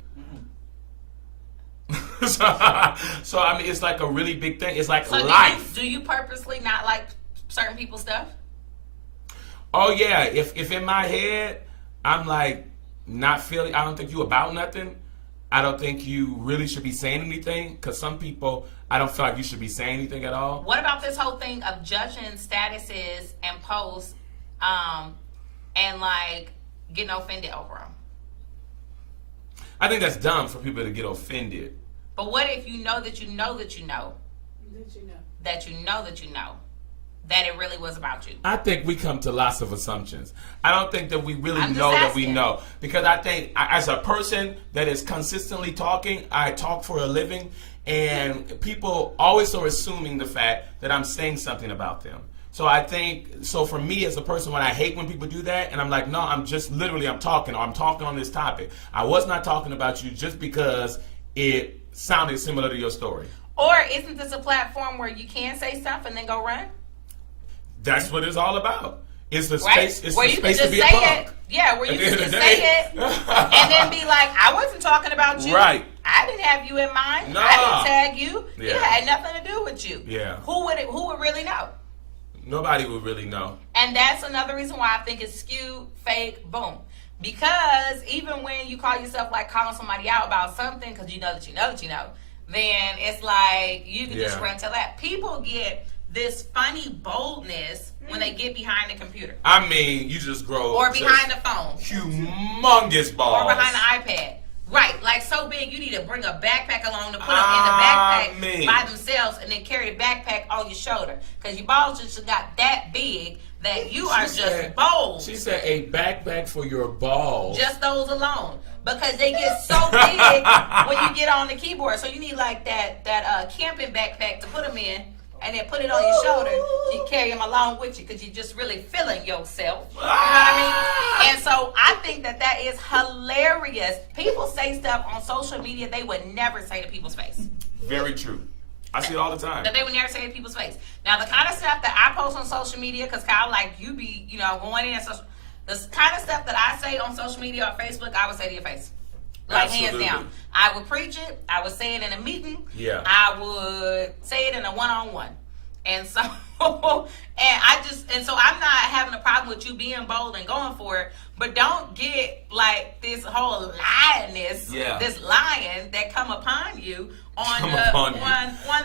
So I mean, it's like a really big thing. It's like So life. do you purposely not like certain people's stuff? Oh yeah, if in my head I'm like not feeling, I don't think you about nothing. I don't think you really should be saying anything, because some people, I don't feel like you should be saying anything at all. What about this whole thing of judging statuses and posts, and like getting offended over them? I think that's dumb for people to get offended. But what if you know that you know that you know That you know. that you know that you know that it really was about you? I think we come to lots of assumptions. I don't think that we really I'm just know that we asking. know. Because I think, as a person that is consistently talking, I talk for a living, and people always are assuming the fact that I'm saying something about them. So I think, so for me as a person, when I hate when people do that, and I'm like, no, I'm just literally, I'm talking on this topic. I was not talking about you just because it sounded similar to your story. Or isn't this a platform where you can say stuff and then go run? That's what it's all about. It's the Right? space, it's where the you can space to just be a say punk. it. Yeah, where you At the can end of just the say day. it and then be like, I wasn't talking about you. Right. I didn't have you in mind. Nah. I didn't tag you. Yeah. It had nothing to do with you. Yeah. Who would really know? Nobody would really know. And that's another reason why I think it's skewed, fake, boom. Because even when you call yourself like calling somebody out about something because you know that you know that you know, then it's like you can just Yeah. run to that. People get this funny boldness when they get behind the computer I mean, you just grow or just behind the phone humongous balls. or behind the iPad. Right, like so big you need to bring a backpack along to put them in Ah, the man. backpack by themselves and then carry the backpack on your shoulder because your balls just got that big that you are just bold. She said a backpack for your balls. Just those alone. Because they get so big when you get on the keyboard. So you need like that camping backpack to put them in and then put it on your shoulder so you carry them along with you because you're just really feeling yourself. You know what I mean? And so I think that is hilarious. People say stuff on social media they would never say to people's face. Very true. I see it all the time. That they would never say to people's face. Now, the kind of stuff that I post on social media, because Kyle, like, you be, going in, the kind of stuff that I say on social media or Facebook, I would say to your face. Like, Absolutely. hands down. I would preach it. I would say it in a meeting. Yeah. I would say it in a one-on-one. And so, and so I'm not having a problem with you being bold and going for it, but don't get, like, this whole lioness, Yeah. this lion that come upon you on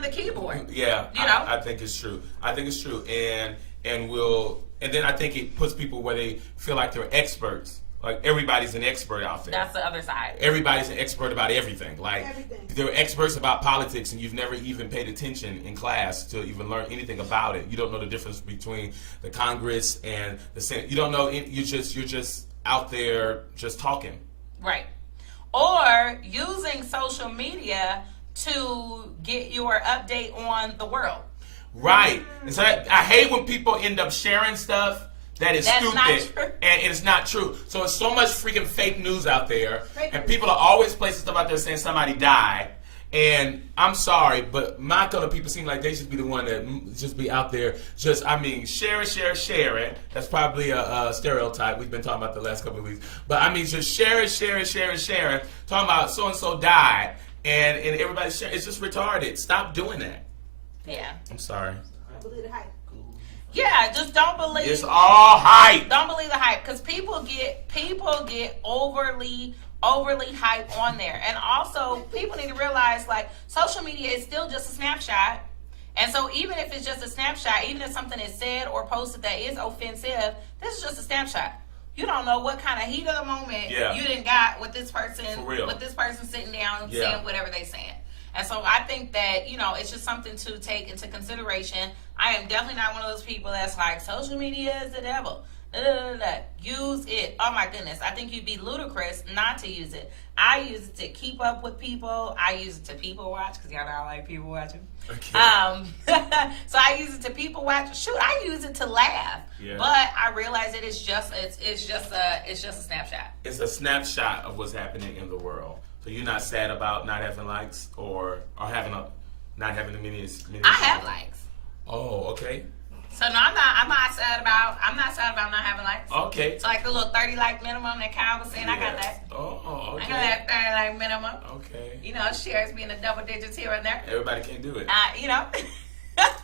the keyboard. Yeah, You know? I think it's true. I think it's true, and then I think it puts people where they feel like they're experts. Like everybody's an expert out there. That's the other side. Everybody's an expert about everything. Like Everything. they're experts about politics, and you've never even paid attention in class to even learn anything about it. You don't know the difference between the Congress and the Senate. You don't know. You're just out there just talking. Right. Or using social media to get your update on the world. Right. And so I hate when people end up sharing stuff that is That's stupid not true. and it's not true. So it's so much freaking fake news out there, Fake and news. people are always placing stuff out there saying somebody died. And I'm sorry, but my color people seem like they should be the one that just be out there. Share it. That's probably a stereotype we've been talking about the last couple of weeks. But I mean, just share it. Talking about so and so died, and everybody share. It's just retarded. Stop doing that. Yeah. I'm sorry. I believe the hype. Yeah, just don't believe. It's all hype. Don't believe the hype because people get overly hype on there, and also people need to realize like social media is still just a snapshot, and so even if it's just a snapshot, even if something is said or posted that is offensive, this is just a snapshot. You don't know what kind of heat of the moment you done got with this person, For real. with this person sitting down Yeah. saying whatever they saying. And so I think that, it's just something to take into consideration. I am definitely not one of those people that's like, social media is the devil. Use it. Oh my goodness. I think you'd be ludicrous not to use it. I use it to keep up with people. I use it to people watch because y'all know I like people watching. Okay. So I use it to people watch. Shoot, I use it to laugh. Yeah. But I realize it is just a snapshot. It's a snapshot of what's happening in the world. So you're not sad about not having likes or having Not having the many. I have likes. Oh, okay. So no, I'm not sad about not having likes. Okay. So like the little 30 like minimum that Kyle was saying, I got that. Oh, okay. I got that 30 like minimum. Okay. You know, shares being the double digits here and there. Everybody can't do it. You know.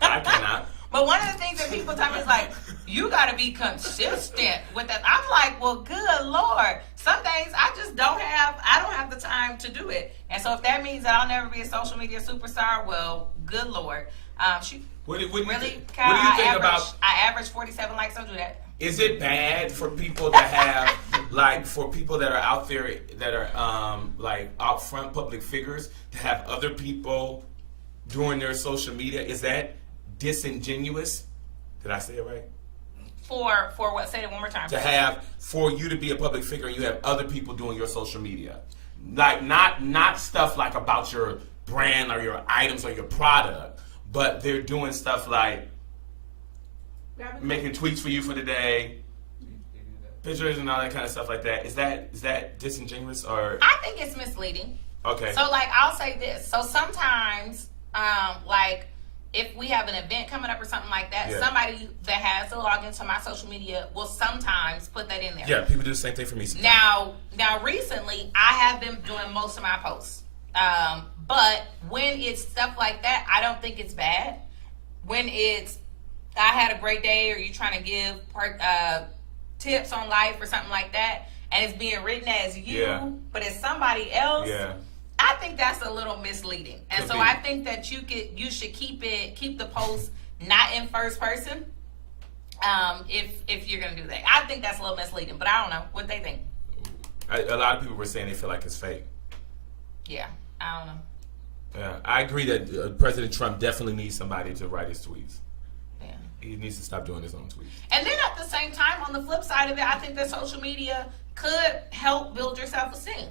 I cannot. But one of the things that people tell me is like, you got to be consistent with that. I'm like, well, good Lord. Some days I just don't have the time to do it. And so if that means that I'll never be a social media superstar, well, good Lord. What do you Really, think Kyle, I average 47 likes. I'll do that. Is it bad for people to have, like, for people that are out there that are, like, out front public figures, to have other people doing their social media? Is that disingenuous? Did I say it right? For what? Say it one more time. For you to be a public figure and you have other people doing your social media. Like, not stuff like about your brand or your items or your product, but they're doing stuff like making tweets for you for the day, pictures and all that kind of stuff like that. Is that disingenuous or? I think it's misleading. Okay. So like I'll say this. So sometimes, like if we have an event coming up or something like that, somebody that has to log into my social media will sometimes put that in there. Yeah, people do the same thing for me. Now recently I have been doing most of my posts. But when it's stuff like that, I don't think it's bad. When it's I had a great day, or you trying to give tips on life or something like that, and it's being written as you, but it's somebody else. Yeah. I think that's a little misleading, and so I think that you should keep the post not in first person. If you're gonna do that, I think that's a little misleading, but I don't know what they think. A lot of people were saying they feel like it's fake. Yeah, I don't know. Yeah, I agree that President Trump definitely needs somebody to write his tweets. Yeah. He needs to stop doing his own tweets. And then at the same time, on the flip side of it, I think that social media could help build your self-esteem.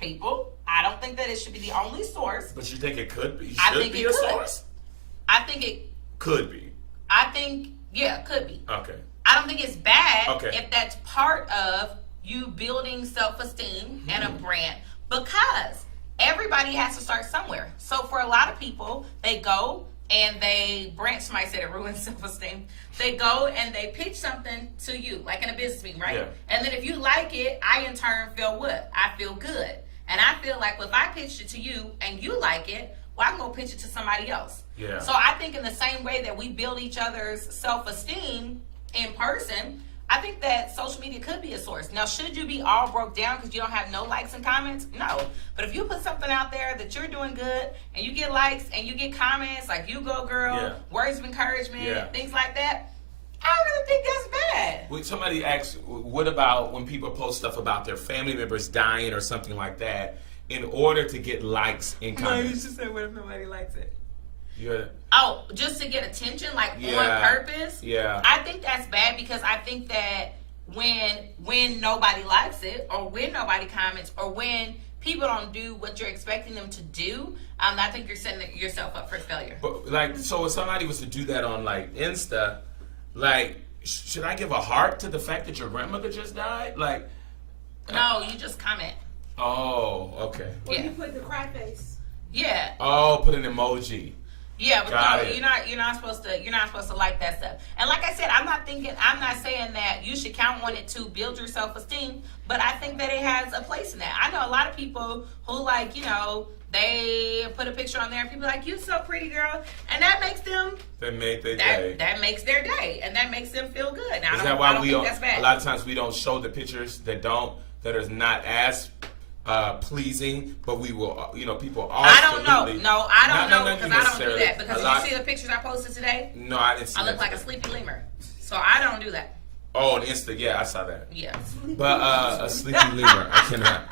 People, I don't think that it should be the only source. But you think it could be? I think it could. Source? I think it could be. I think, it could be. Okay. I don't think it's bad if that's part of you building self-esteem and a brand, because everybody has to start somewhere. So for a lot of people, they go and they branch. Somebody said it ruins self-esteem. They go and they pitch something to you, like in a business meeting, right? Yeah. And then if you like it, I in turn feel what? I feel good. And I feel like if I pitched it to you and you like it, well, I'm going to pitch it to somebody else. Yeah. So I think in the same way that we build each other's self-esteem in person, I think that social media could be a source. Now, should you be all broke down because you don't have no likes and comments? No. But if you put something out there that you're doing good and you get likes and you get comments like "you go girl," words of encouragement, things like that, I don't really think that's bad. Well, somebody asked, what about when people post stuff about their family members dying or something like that in order to get likes and comments? No, you should say, what if nobody likes it? Yeah. Oh, just to get attention, like on purpose? Yeah. I think that's bad, because I think that when nobody likes it, or when nobody comments, or when people don't do what you're expecting them to do, I think you're setting yourself up for failure. But like, so if somebody was to do that on like Insta, like, should I give a heart to the fact that your grandmother just died? Like, no, you just comment. Oh, okay. Or you put the cry face. Yeah. Oh, put an emoji. Yeah, but you're not supposed to like that stuff. And like I said, I'm not saying that you should count on it to build your self-esteem, but I think that it has a place in that. I know a lot of people who, like, they put a picture on there and people are like, "You so pretty, girl," and that makes them that makes their day, and that makes them feel good. Now, is that why we don't? That's bad. A lot of times we don't show the pictures that are not as pleasing, but we will, people are. I don't know. No, I don't know, because I don't do that. Because you see the pictures I posted today? No, I didn't see I look like a sleepy lemur. So I don't do that. Oh, on Insta, yeah, I saw that. Yes. But a sleepy lemur, I cannot.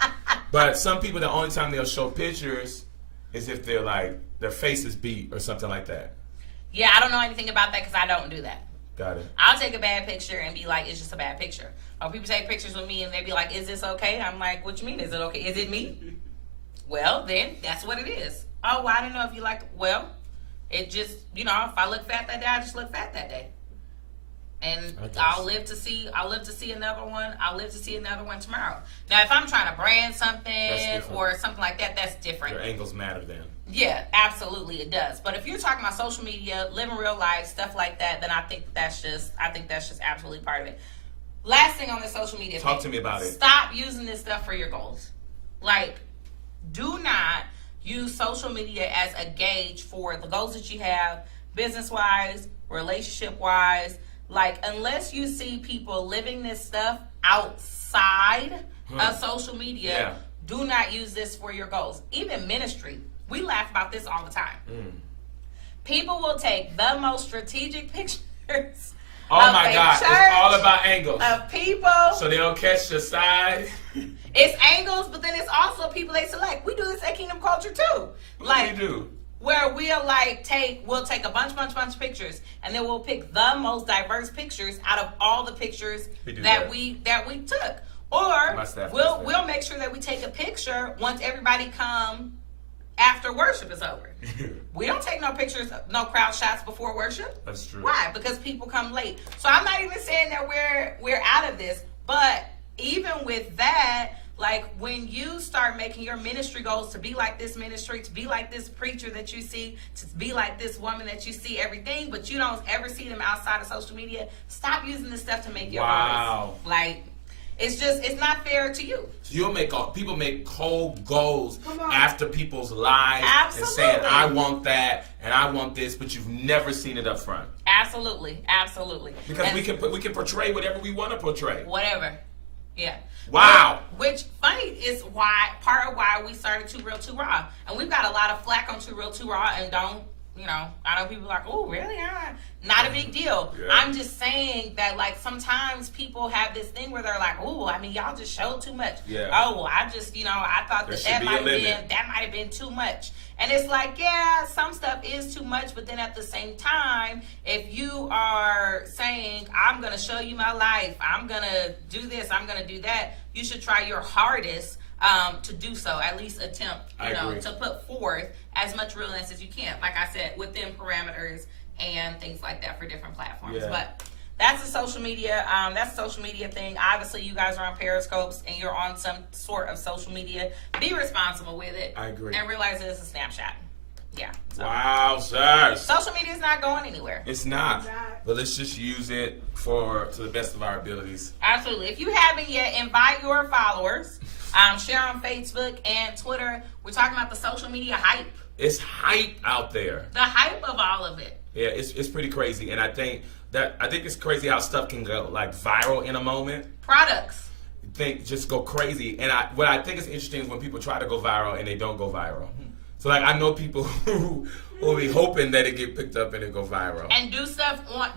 But some people, the only time they'll show pictures is if they're like, their face is beat or something like that. Yeah, I don't know anything about that because I don't do that. Got it. I'll take a bad picture and be like, it's just a bad picture. Or people take pictures with me and they be like, is this okay? I'm like, what you mean, is it okay? Is it me? Well, then, that's what it is. Oh, well, I didn't know if you liked, well, it just, if I look fat that day, I just look fat that day. And I guess. I'll live to see another one. I'll live to see another one tomorrow. Now, if I'm trying to brand something different. or something like that, that's different. Your angles matter then. Yeah, absolutely, it does. But if you're talking about social media, living real life, stuff like that, then I think that's just absolutely part of it. Last thing on the social media. Talk thing, to me about it. Stop using this stuff for your goals. Like, do not use social media as a gauge for the goals that you have, business-wise, relationship-wise. Like, unless you see people living this stuff outside of social media, Yeah. do not use this for your goals. Even ministry. We laugh about this all the time. People will take the most strategic pictures Oh of my a God, church, it's all about angles. of people. So they don't catch your side. It's angles, but then it's also people they select. We do this at Kingdom Culture too. What do you do? Where we'll take a bunch of pictures, and then we'll pick the most diverse pictures out of all the pictures We do that that. we took. Or My staff does we'll that. we'll make sure that we take a picture once everybody come after worship is over. We don't take no pictures, no crowd shots before worship. That's true. Why? Because people come late. So I'm not even saying that we're out of this, but even with that, like when you start making your ministry goals to be like this ministry, to be like this preacher that you see, to be like this woman that you see everything, but you don't ever see them outside of social media, stop using this stuff to make your Wow. goals. Like, it's not fair to you. You'll make people make cold goals Come on. after people's lives and saying, Absolutely. I want that and I want this, but you've never seen it up front. Absolutely. Because And we can portray whatever we want to portray. whatever. Yeah. Wow. Which funny is part of why we started Too Real Too Raw, and we've got a lot of flack on Too Real Too Raw, and I know people are like, oh really? Not a big deal. Yeah. I'm just saying that like sometimes people have this thing where they're like, oh, I mean y'all just showed too much. Yeah. Oh, I just I thought There that should be a limit. that might have been too much. And it's like, yeah, some stuff is too much, but then at the same time, if you are saying, I'm going to show you my life, I'm going to do this, I'm going to do that, you should try your hardest to do so, at least attempt, I agree. to put forth as much realness as you can. Like I said, within parameters and things like that for different platforms. Yeah. But that's the social media. That's the social media thing. Obviously, you guys are on Periscopes and you're on some sort of social media. Be responsible with it. I agree. And realize that it's a snapshot. Yeah. So Wow, sir. social media is not going anywhere. It's not. It's not. But let's just use it to the best of our abilities. Absolutely. If you haven't yet, invite your followers. Share on Facebook and Twitter. We're talking about the social media hype. It's hype out there. The hype of all of it. Yeah, it's pretty crazy. And I think it's crazy how stuff can go like viral in a moment. Products. Just go crazy. And what I think is interesting is when people try to go viral and they don't go viral. So like I know people who will be hoping that it get picked up and it go viral. And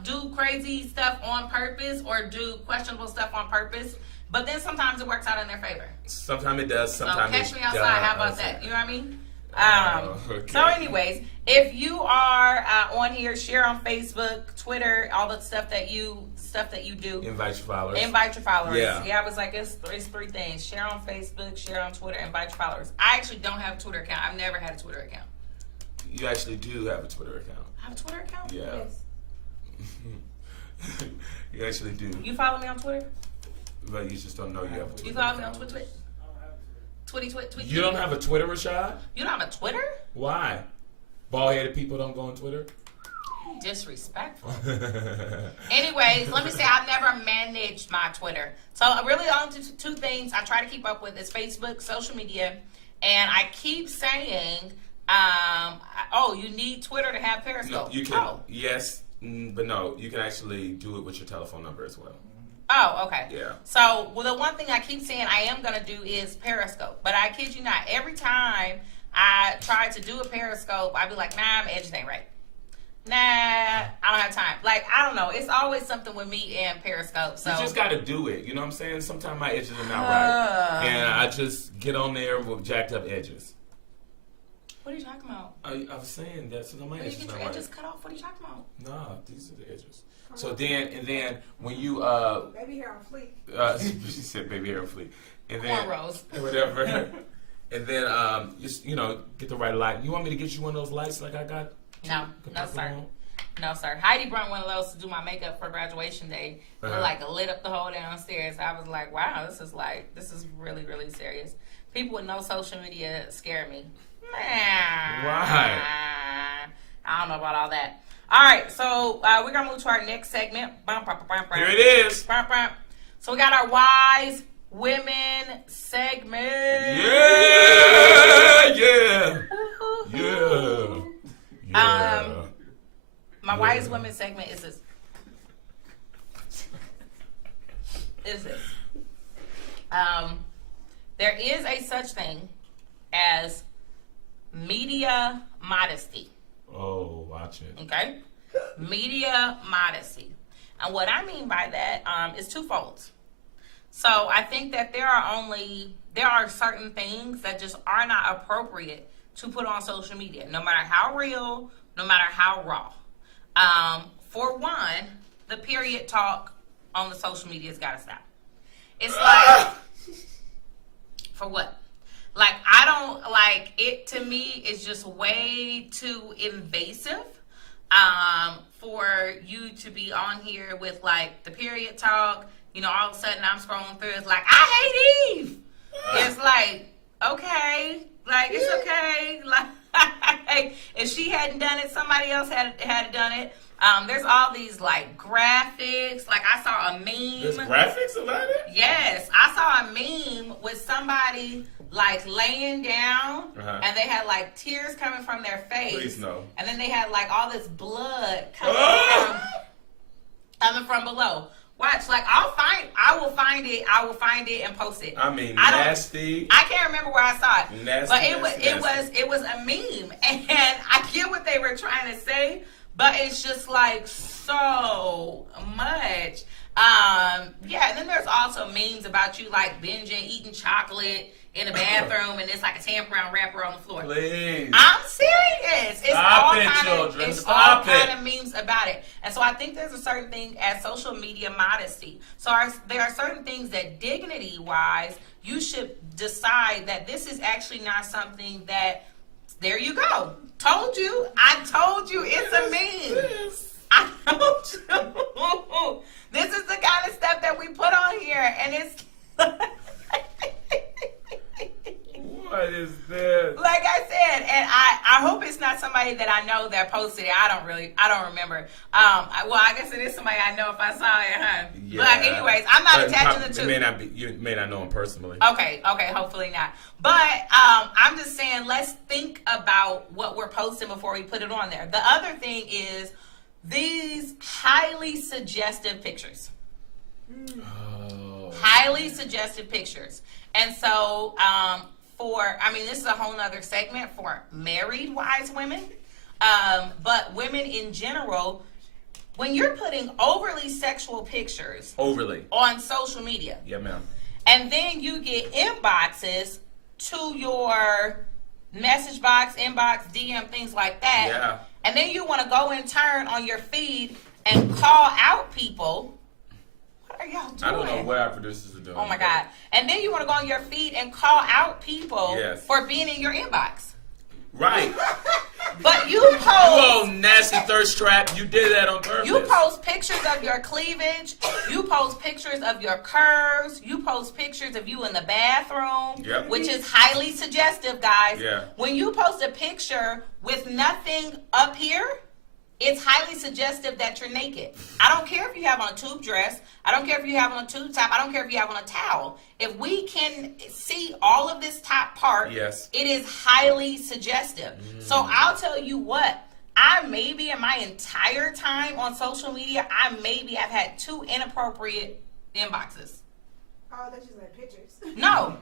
do crazy stuff on purpose or do questionable stuff on purpose. But then sometimes it works out in their favor. Sometimes it does. So Sometimes catch it me outside. does. How about that? You know what I mean? Okay. So anyways, if you are on here, share on Facebook, Twitter, all the stuff that you do. Invite your followers. Invite your followers. Yeah. I was like, it's three things. Share on Facebook, share on Twitter, invite your followers. I actually don't have a Twitter account. I've never had a Twitter account. You actually do have a Twitter account. I have a Twitter account? Yeah. Yes. You actually do. You follow me on Twitter? But you just don't know you have a Twitter You follow me on account. Twitter? Tweet. You don't have a Twitter, Rashad? You don't have a Twitter? Why? Bald-headed people don't go on Twitter? Disrespectful. Anyways, let me say I've never managed my Twitter. So really only two things I try to keep up with is Facebook, social media, and I keep saying, you need Twitter to have Periscope. No, you can. Yes, but no, you can actually do it with your telephone number as well. Oh, okay. Yeah. So, the one thing I keep saying I am going to do is Periscope. But I kid you not, every time I try to do a Periscope, I be like, nah, my edges ain't right. Nah, I don't have time. Like, I don't know. It's always something with me and Periscope. So You just got to do it. You know what I'm saying? Sometimes my edges are not right. And I just get on there with jacked up edges. What are you talking about? I was saying that so my When you edges get not your right. edges cut off, what are you talking about? Nah, these are the edges. So then when you Baby hair on fleek. she said baby hair fleek. And then Cornrows. whatever. And then just get the right light. You want me to get you one of those lights like I got? No, The no, purple sir. one? No, sir. Heidi brought one of those to do my makeup for graduation day. It like lit up the whole downstairs. I was like, wow, this is really, really serious. People with no social media scare me. Why? I don't know about all that. All right, so we're going to move to our next segment. Here it is. So we got our Wise Women segment. Yeah. My Wise Women segment is this. There is a such thing as media modesty. Oh, watch it. Okay? Media modesty. And what I mean by that is twofold. So I think that there are certain things that just are not appropriate to put on social media, no matter how real, no matter how raw. For one, the period talk on the social media has got to stop. It's like, for what? Like, I don't, like, it to me is just way too invasive for you to be on here with, like, the period talk. You know, all of a sudden I'm scrolling through, it's like, I hate Eve. It's like, okay, like, it's okay. Like, if she hadn't done it, somebody else had done it. There's all these, like, graphics. Like, I saw a meme. There's graphics about it? Yes. I saw a meme with somebody, like, laying down, and they had, like, tears coming from their face. Please no. And then they had, like, all this blood coming from below. Watch, like, I will find it and post it. I mean, nasty. I can't remember where I saw it. Nasty, but nasty. it was a meme. And I get what they were trying to say, but it's just like so much. Yeah, and then there's also memes about you like binging, eating chocolate in the bathroom, and it's like a tampon wrapper on the floor. Please. I'm serious. It's Stop all it, kind children. Of, Stop it. of memes about it. And so I think there's a certain thing as social media modesty. So there are certain things that dignity-wise, you should decide that this is actually not something that, there you go. Told you. I told you it's a meme. I told you. This is the kind of stuff that we put on here, and it's... What is this? Like I said, and I hope it's not somebody that I know that posted it. I don't remember. Well, I guess it is somebody I know if I saw it, huh? Yeah. But anyways, I'm not attaching the two. You may not know him personally. Okay, hopefully not. But I'm just saying, let's think about what we're posting before we put it on there. The other thing is these highly suggestive pictures. Highly suggestive pictures. And so, this is a whole nother segment for married wise women. But women in general, when you're putting overly sexual pictures on social media. Yeah, ma'am. And then you get inboxes to your message box, inbox, DM, things like that. Yeah. And then you want to go and turn on your feed and call out people. What are y'all doing? I don't know what our producers are doing. Oh my God. And then you want to go on your feed and call out people for being in your inbox. Right. But you post... You old nasty thirst trap. You did that on purpose. You post pictures of your cleavage. You post pictures of your curves. You post pictures of you in the bathroom, which is highly suggestive, guys. Yeah. When you post a picture with nothing up here, it's highly suggestive that you're naked. I don't care if you have on a tube dress. I don't care if you have on a tube top. I don't care if you have on a towel. If we can see all of this top part, it is highly suggestive. So I'll tell you what, I maybe in my entire time on social media, I maybe have had 2 inappropriate inboxes. Oh, that's just like pictures. No,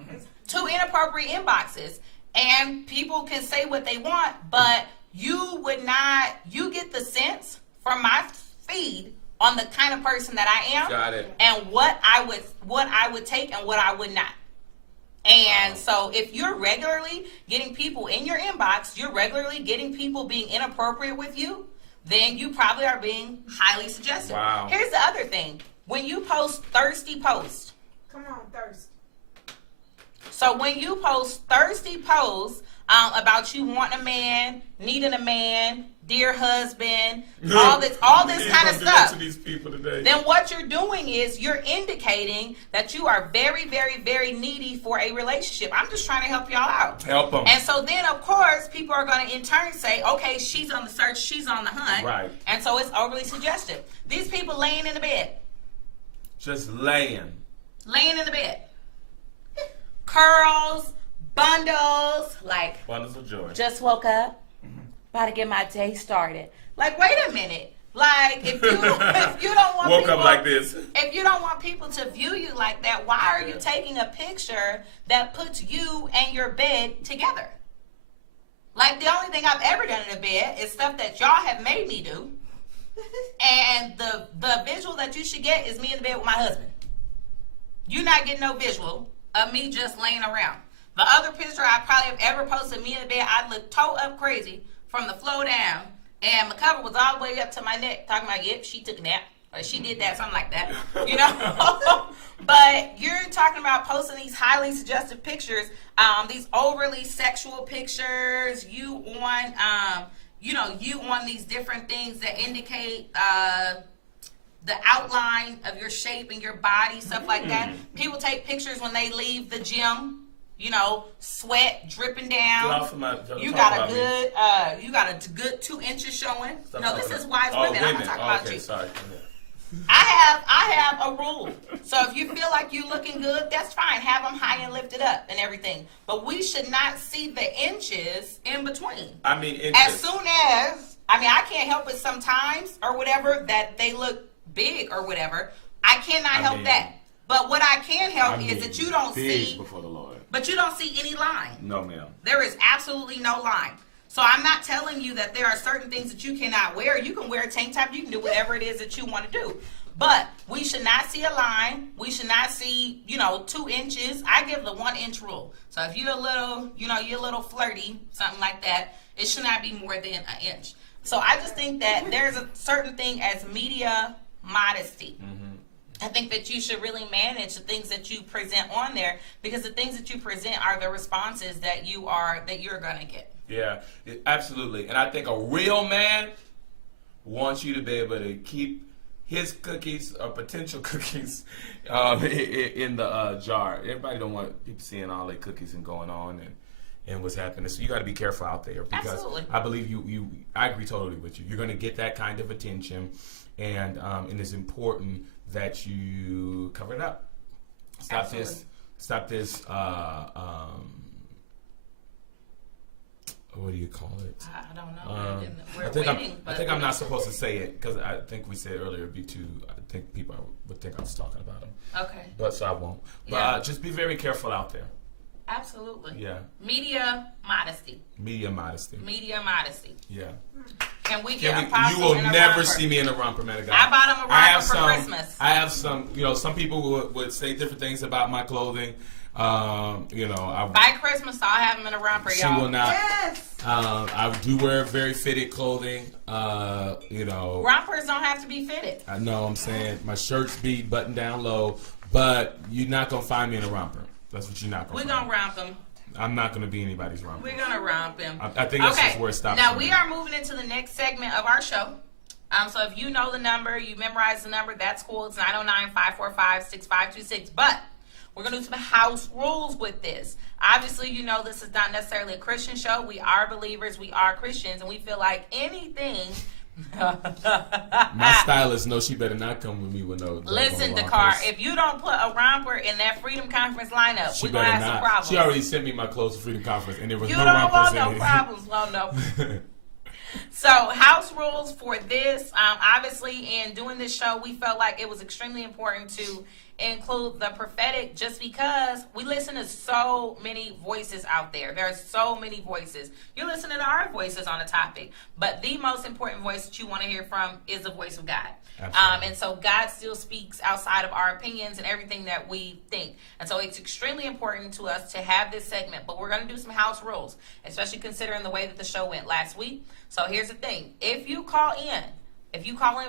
2 inappropriate inboxes. And people can say what they want, but you would not, you get the sense from my feed on the kind of person that I am. Got it. And what I would take and what I would not. And so if you're regularly getting people in your inbox, you're regularly getting people being inappropriate with you, then you probably are being highly suggestive. Wow. Here's the other thing. When you post thirsty posts. Come on, thirst. So when you post thirsty posts, about you wanting a man, needing a man, dear husband, all this kind of stuff, to these people today. then what you're doing is you're indicating that you are very, very, very needy for a relationship. I'm just trying to help y'all out. Help them. And so then, of course, people are going to in turn say, okay, she's on the search, she's on the hunt. Right. And so it's overly suggestive. These people laying in the bed. Just laying. Laying in the bed. Curls, bundles, like, Bundles of joy. just woke up, about to get my day started. Like, wait a minute. Like, if you don't want Woke people, up like this. if you don't want people to view you like that, why are you taking a picture that puts you and your bed together? Like, the only thing I've ever done in a bed is stuff that y'all have made me do. And the visual that you should get is me in the bed with my husband. You're not getting no visual of me just laying around. The other picture I probably have ever posted, me in the bed, I looked toe up crazy from the floor down, and my cover was all the way up to my neck, talking about, yep, she took a nap, or she did that, something like that, you know? But you're talking about posting these highly suggestive pictures, these overly sexual pictures, you on these different things that indicate the outline of your shape and your body, stuff like that. People take pictures when they leave the gym, sweat dripping down. Get off of my, You got a good 2 inches showing. No, this is wise women. I'm not talking about okay, you. Sorry. I have a rule. So if you feel like you're looking good, that's fine. Have them high and lifted up and everything. But we should not see the inches in between. I mean, As soon as, I can't help it sometimes or whatever that they look big or whatever. I cannot help that. But what I can help is that you don't see, before the Lord. but you don't see any line. No, ma'am. There is absolutely no line. So I'm not telling you that there are certain things that you cannot wear. You can wear a tank top. You can do whatever it is that you want to do. But we should not see a line. We should not see, 2 inches. I give the 1 inch rule. So if you're a little, you're a little flirty, something like that, it should not be more than an inch. So I just think that there's a certain thing as media modesty. I think that you should really manage the things that you present on there, because the things that you present are the responses that you're going to get. Yeah, absolutely. And I think a real man wants you to be able to keep his cookies or potential cookies in the jar. Everybody don't want people seeing all their cookies and going on and what's happening. So you got to be careful out there, because Absolutely. I believe I agree totally with you. You're going to get that kind of attention, and it's important that you cover it up. Stop this. What do you call it? I don't know. I think I'm not supposed to say it, because I think we said earlier it'd be too. I think people would think I was talking about them. Okay. But so I won't. But Yeah. Just be very careful out there. Absolutely. Yeah. Media modesty. Media modesty. Media modesty. Yeah. Can we get a You possum will in a never romper? see me in a romper, man. I bought him a romper for Christmas. I have some. Some people would say different things about my clothing. By Christmas, I'll have him in a romper, She y'all. will not. Yes. I do wear very fitted clothing. Rompers don't have to be fitted. I know I'm saying my shirts be buttoned down low, but you're not gonna find me in a romper. That's what you're not gonna. We're find. gonna romp him. I'm not gonna be anybody's romper. We're gonna romp him. I think that's just where it stops. Now for we me. are moving into the next segment of our show. So if you know the number, you memorize the number, that's cool. It's 909-545-6526. But we're going to do some house rules with this. Obviously, this is not necessarily a Christian show. We are believers. We are Christians. And we feel like anything... My stylist knows she better not come with me with no. Listen, no Dakar, rompers. if you don't put a romper in that Freedom Conference lineup, She we're going to better have some not. problems. She already sent me my clothes to Freedom Conference, and there was You no don't rompers want in no it. problems. Well, no. So, house rules for this. Obviously, in doing this show, we felt like it was extremely important to include the prophetic, just because we listen to so many voices out there. There are so many voices. You're listening to our voices on a topic, but the most important voice that you want to hear from is the voice of God. Absolutely. And so God still speaks outside of our opinions and everything that we think. And so it's extremely important to us to have this segment. But we're going to do some house rules, especially considering the way that the show went last week. So here's the thing. If you call in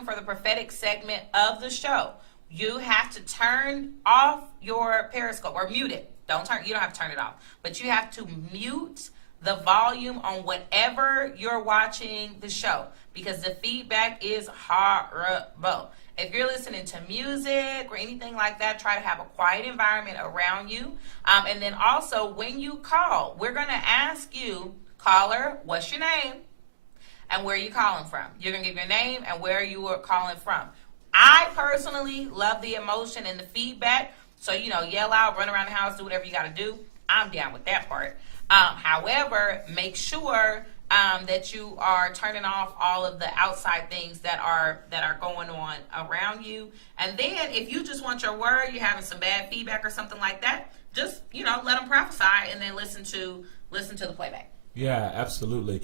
for the prophetic segment of the show, you have to turn off your Periscope or mute it. You don't have to turn it off, but you have to mute the volume on whatever you're watching the show, because the feedback is horrible. If you're listening to music or anything like that, try to have a quiet environment around you. And then also, when you call, we're going to ask you, caller, what's your name and where are you calling from? You're going to give your name and where you are calling from. I personally love the emotion and the feedback. So, yell out, run around the house, do whatever you got to do. I'm down with that part. However, make sure that you are turning off all of the outside things that are going on around you. And then if you just want your word, you're having some bad feedback or something like that, just, let them prophesy and then listen to the playback. Yeah, absolutely.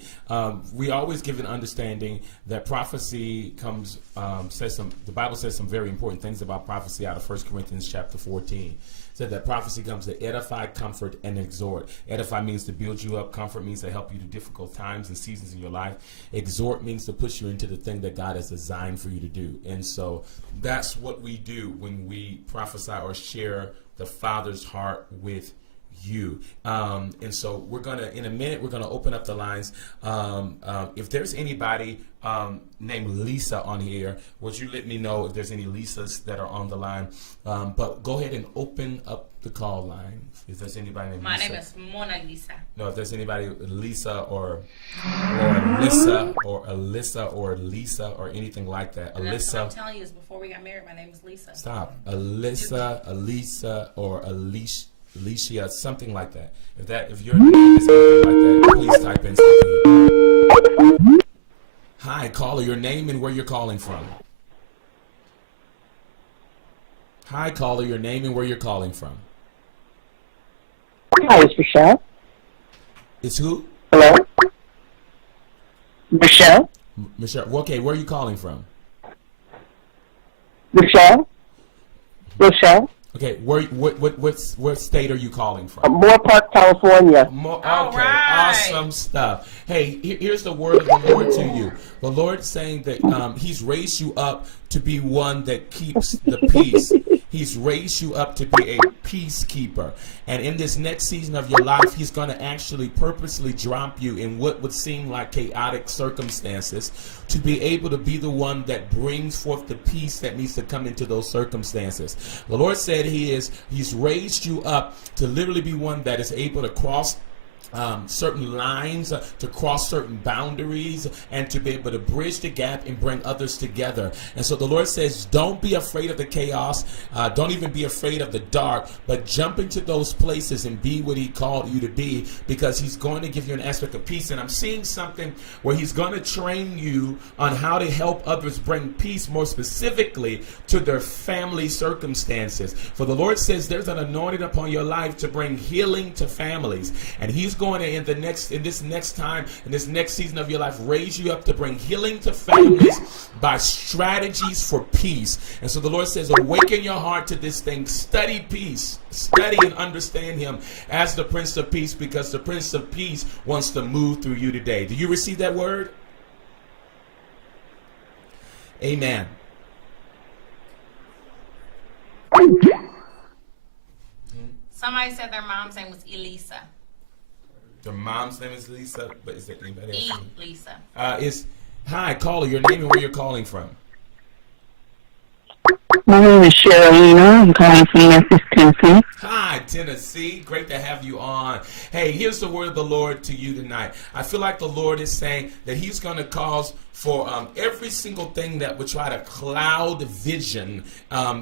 We always give an understanding that prophecy comes, the Bible says some very important things about prophecy out of 1 Corinthians chapter 14. Said that prophecy comes to edify, comfort, and exhort. Edify means to build you up. Comfort means to help you through difficult times and seasons in your life. Exhort means to push you into the thing that God has designed for you to do. And so that's what we do when we prophesy or share the Father's heart with you. And so in a minute, we're going to open up the lines. If there's anybody named Lisa on here, would you let me know if there's any Lisas that are on the line? But go ahead and open up the call line. If there's anybody named My Lisa. name is Mona Lisa. No, if there's anybody Lisa or Alyssa or Alyssa or Lisa or anything like that. And that's what I'm Alyssa. telling you is before we got married, my name is Lisa. Stop. Alyssa, Alisa, or Alicia, something like that. If your name is anything like that, please type in something. Hi, caller, your name and where you're calling from. Hi, caller, your name and where you're calling from. Hi, it's Michelle. It's who? Hello? Michelle? Michelle. Okay, where are you calling from? Michelle? Michelle? Okay, what state are you calling from? Moore Park, California. Okay, right. Awesome stuff. Hey, here's the word of the Lord to you. The Lord's saying that He's raised you up to be one that keeps the peace. He's raised you up to be a peacekeeper. And in this next season of your life, He's going to actually purposely drop you in what would seem like chaotic circumstances to be able to be the one that brings forth the peace that needs to come into those circumstances. The Lord said He's raised you up to literally be one that is able to cross certain lines, to cross certain boundaries, and to be able to bridge the gap and bring others together. And so the Lord says, don't be afraid of the chaos. Don't even be afraid of the dark, but jump into those places and be what He called you to be, because He's going to give you an aspect of peace. And I'm seeing something where He's going to train you on how to help others bring peace, more specifically to their family circumstances. For the Lord says there's an anointing upon your life to bring healing to families. And He's going to, in this next season of your life, raise you up to bring healing to families by strategies for peace. And so the Lord says, awaken your heart to this thing. Study peace. Study and understand Him as the Prince of Peace, because the Prince of Peace wants to move through you today. Do you receive that word? Amen. Somebody said their mom's name was Elisa. Your mom's name is Lisa, but is there anybody else? Lisa. Hi, caller, your name and where you're calling from. My name is Sheralina. I'm calling from Memphis, Tennessee. Hi, Tennessee. Great to have you on. Hey, here's the word of the Lord to you tonight. I feel like the Lord is saying that He's going to cause for every single thing that would try to cloud vision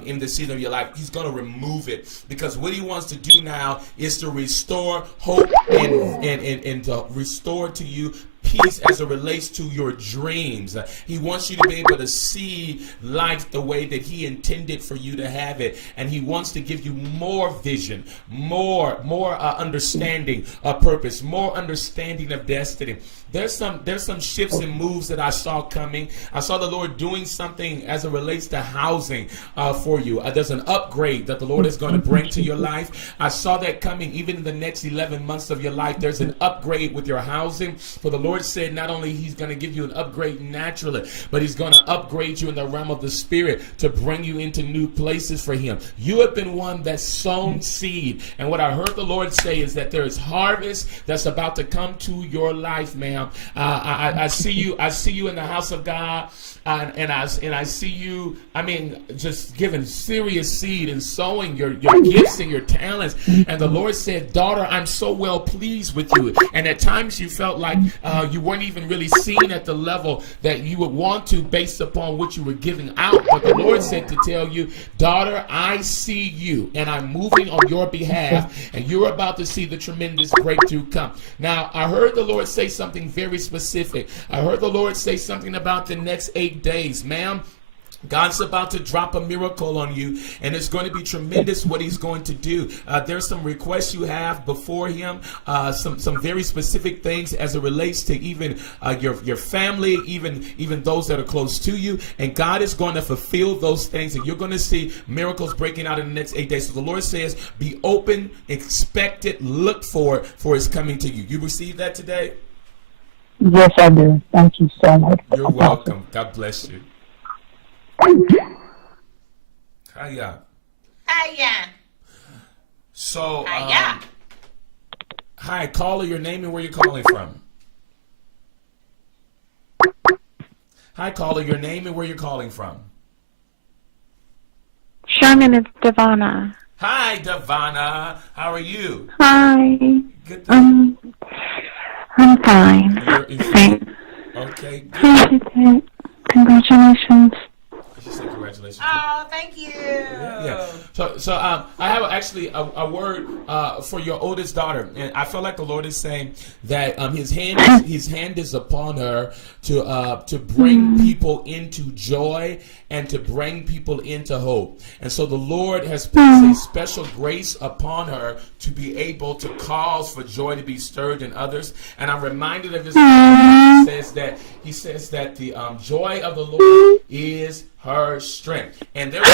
in the season of your life. He's going to remove it, because what He wants to do now is to restore hope and to restore to you peace as it relates to your dreams. He wants you to be able to see life the way that He intended for you to have it, and He wants to give you more vision, more understanding of purpose, more understanding of destiny. There's some shifts and moves that I saw coming. I saw the Lord doing something as it relates to housing for you. There's an upgrade that the Lord is going to bring to your life. I saw that coming even in the next 11 months of your life. There's an upgrade with your housing. For the Lord Lord said not only he's going to give you an upgrade naturally, but he's going to upgrade you in the realm of the spirit to bring you into new places for him. You have been one that's sown seed. And what I heard the Lord say is that there is harvest that's about to come to your life, ma'am. I see you in the house of God, and I see you, I mean, just giving serious seed and sowing your gifts and your talents. And the Lord said, daughter, I'm so well pleased with you. And at times you felt like you weren't even really seen at the level that you would want to based upon what you were giving out. But the Lord said to tell you, daughter, I see you and I'm moving on your behalf, and you're about to see the tremendous breakthrough come. Now, I heard the Lord say something very specific. I heard the Lord say something about the next 8 days. Ma'am, God's about to drop a miracle on you, and it's going to be tremendous what he's going to do. There's some requests you have before him, some very specific things as it relates to even your family, even those that are close to you, and God is going to fulfill those things, and you're going to see miracles breaking out in the next 8 days. So the Lord says, be open, expect it, look for it, for it's coming to you. You receive that today? Yes, I do. Thank you so much. You're welcome. God bless you. Hiya. Hiya. So, Hiya. hi, caller, your name and where you're calling from. Hi, caller, your name and where you're calling from. Sherman, it's Devana. Hi, Devana. How are you? Hi. Good. I'm fine. Thanks. Okay. Good. Appreciate it. Congratulations. She said congratulations. Oh, thank you. Yeah. So I have actually a word for your oldest daughter, and I feel like the Lord is saying that his hand is upon her to bring people into joy and to bring people into hope. And so the Lord has placed a special grace upon her to be able to cause for joy to be stirred in others. And I'm reminded of his he says that the joy of the Lord is her strength. And there was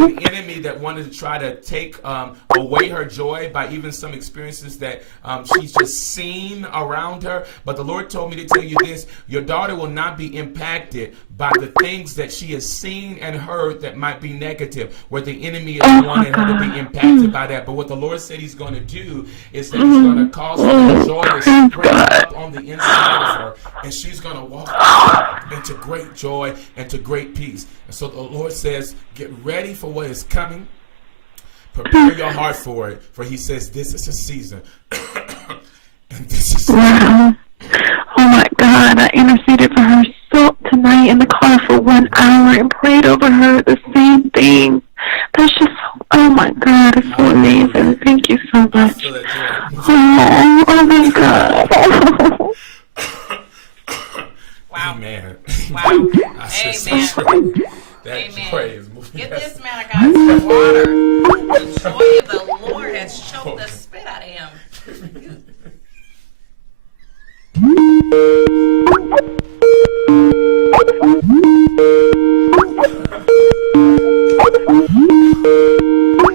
an enemy that wanted to try to take away her joy by even some experiences that she's just seen around her. But the Lord told me to tell you this: your daughter will not be impacted by the things that she has seen and heard that might be negative, where the enemy is wanting her to be impacted by that. But what the Lord said he's going to do is that he's going to cause her joy to spring up on the inside of her, and she's going to walk into great joy and to great peace. And so the Lord says, get ready for what is coming. Prepare your heart for it, for he says this is a season. And this is Wow. Oh my God, I interceded for her so tonight in the car for 1 hour and prayed over her the same thing. That's just, oh my God, it's so amazing. Thank you so much. Oh my God. Wow. Amen. Wow. I said so Amen. true. That Amen. joy is moving. Get this man of God some water. The joy of the Lord has choked the spit out of him.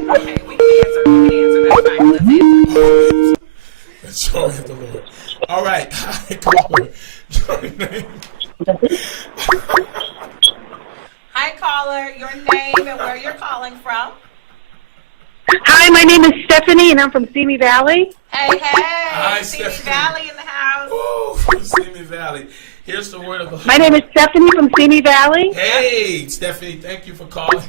Okay, we can answer. That's fine. Let's answer. The joy of the Lord. All right. Hi, caller. Your name. Hi, caller. Your name and where you're calling from. Hi, my name is Stephanie, and I'm from Simi Valley. Hey, Hi, Simi Stephanie. Valley in the house. Woo, from Simi Valley. Here's the word of the Lord. My name is Stephanie from Simi Valley. Hey, Stephanie, thank you for calling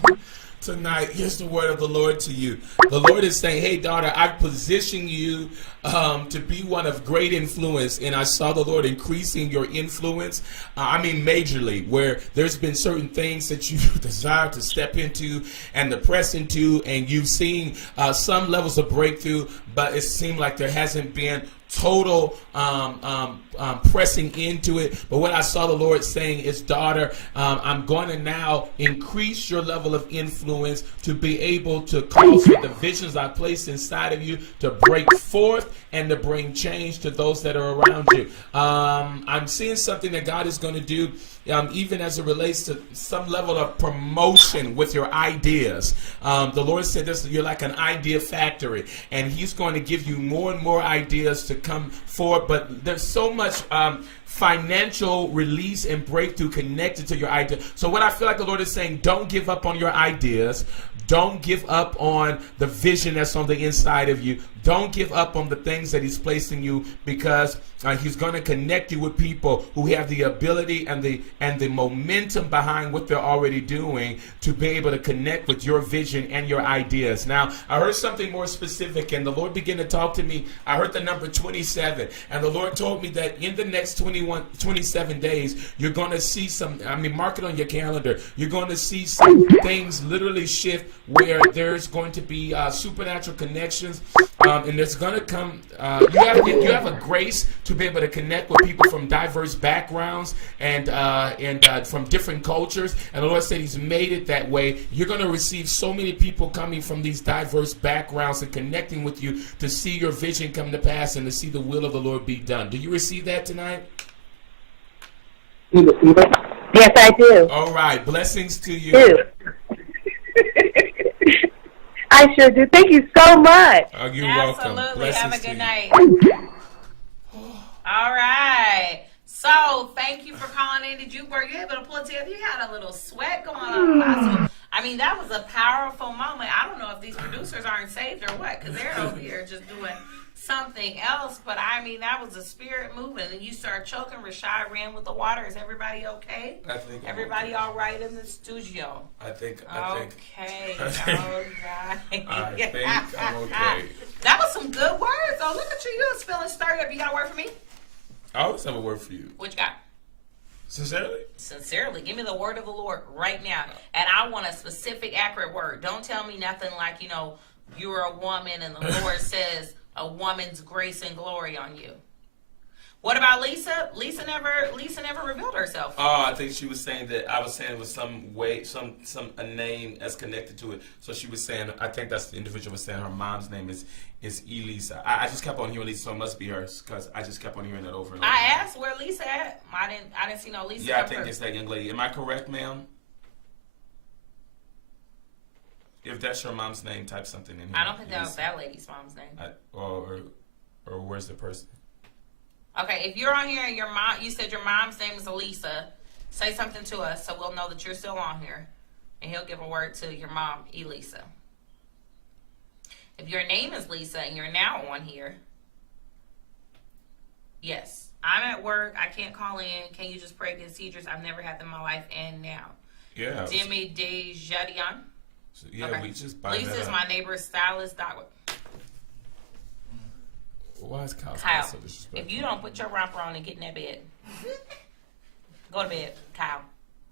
tonight. Here's the word of the Lord to you. The Lord is saying, hey, daughter, I position you to be one of great influence, and I saw the Lord increasing your influence, majorly, where there's been certain things that you desire to step into and to press into, and you've seen some levels of breakthrough, but it seemed like there hasn't been total pressing into it. But what I saw the Lord saying is, daughter, I'm going to now increase your level of influence to be able to cause the visions I placed inside of you to break forth and to bring change to those that are around you. I'm seeing something that God is going to do, even as it relates to some level of promotion with your ideas. The Lord said this: you're like an idea factory, and he's going to give you more and more ideas to come forward, but there's so much financial release and breakthrough connected to your idea. So what I feel like the Lord is saying, don't give up on your ideas. Don't give up on the vision that's on the inside of you. Don't give up on the things that he's placed in you, because he's going to connect you with people who have the ability and the momentum behind what they're already doing to be able to connect with your vision and your ideas. Now, I heard something more specific, and the Lord began to talk to me. I heard the number 27, and the Lord told me that in the next 27 days, you're going to see some, mark it on your calendar. You're going to see some things literally shift where there's going to be supernatural connections. And there's going to come, you have a grace to be able to connect with people from diverse backgrounds and from different cultures. And the Lord said he's made it that way. You're going to receive so many people coming from these diverse backgrounds and connecting with you to see your vision come to pass and to see the will of the Lord be done. Do you receive that tonight? Yes, I do. All right. Blessings to you. I sure do. Thank you so much. You're welcome. Absolutely. Have a Blessings to good you. night. All right. So, thank you for calling in. Were you able to pull it together? You had a little sweat going on, Apostle. That was a powerful moment. I don't know if these producers aren't saved or what, because they're over here just doing something else. But, that was a spirit moving. And you started choking. Rashad ran with the water. Is everybody okay? I think I'm everybody okay. all right in the studio? I think. Okay. All right. I think I'm okay. That was some good words. Oh, look at you. You was feeling stirred up. You got a word for me? I always have a word for you. What you got? Sincerely? Sincerely. Give me the word of the Lord right now. And I want a specific, accurate word. Don't tell me nothing like, you're a woman and the Lord says a woman's grace and glory on you. What about Lisa? Lisa never revealed herself. Oh, I think she was saying that I was saying it was some way, a name that's connected to it. So she was saying, I think that's the individual was saying her mom's name is Elisa. I just kept on hearing Lisa, so it must be hers, because I just kept on hearing that over and over. I asked where Lisa at. I didn't see no Lisa. Yeah, I think it's that young lady. Am I correct, ma'am? If that's your mom's name, type something in here. I don't think that was that lady's mom's name. Or where's the person? Okay, if you're on here and you said your mom's name is Elisa, say something to us so we'll know that you're still on here, and he'll give a word to your mom, Elisa. If your name is Lisa and you're now on here, yes, I'm at work, I can't call in, can you just pray against seizures? I've never had them in my life, and now. Yeah. Demi Desjardins. So, yeah, okay. we just buy Lisa that is up. my neighbor's stylist. Why is Kyle so disrespectful? If you don't put your romper on and get in that bed, go to bed, Kyle.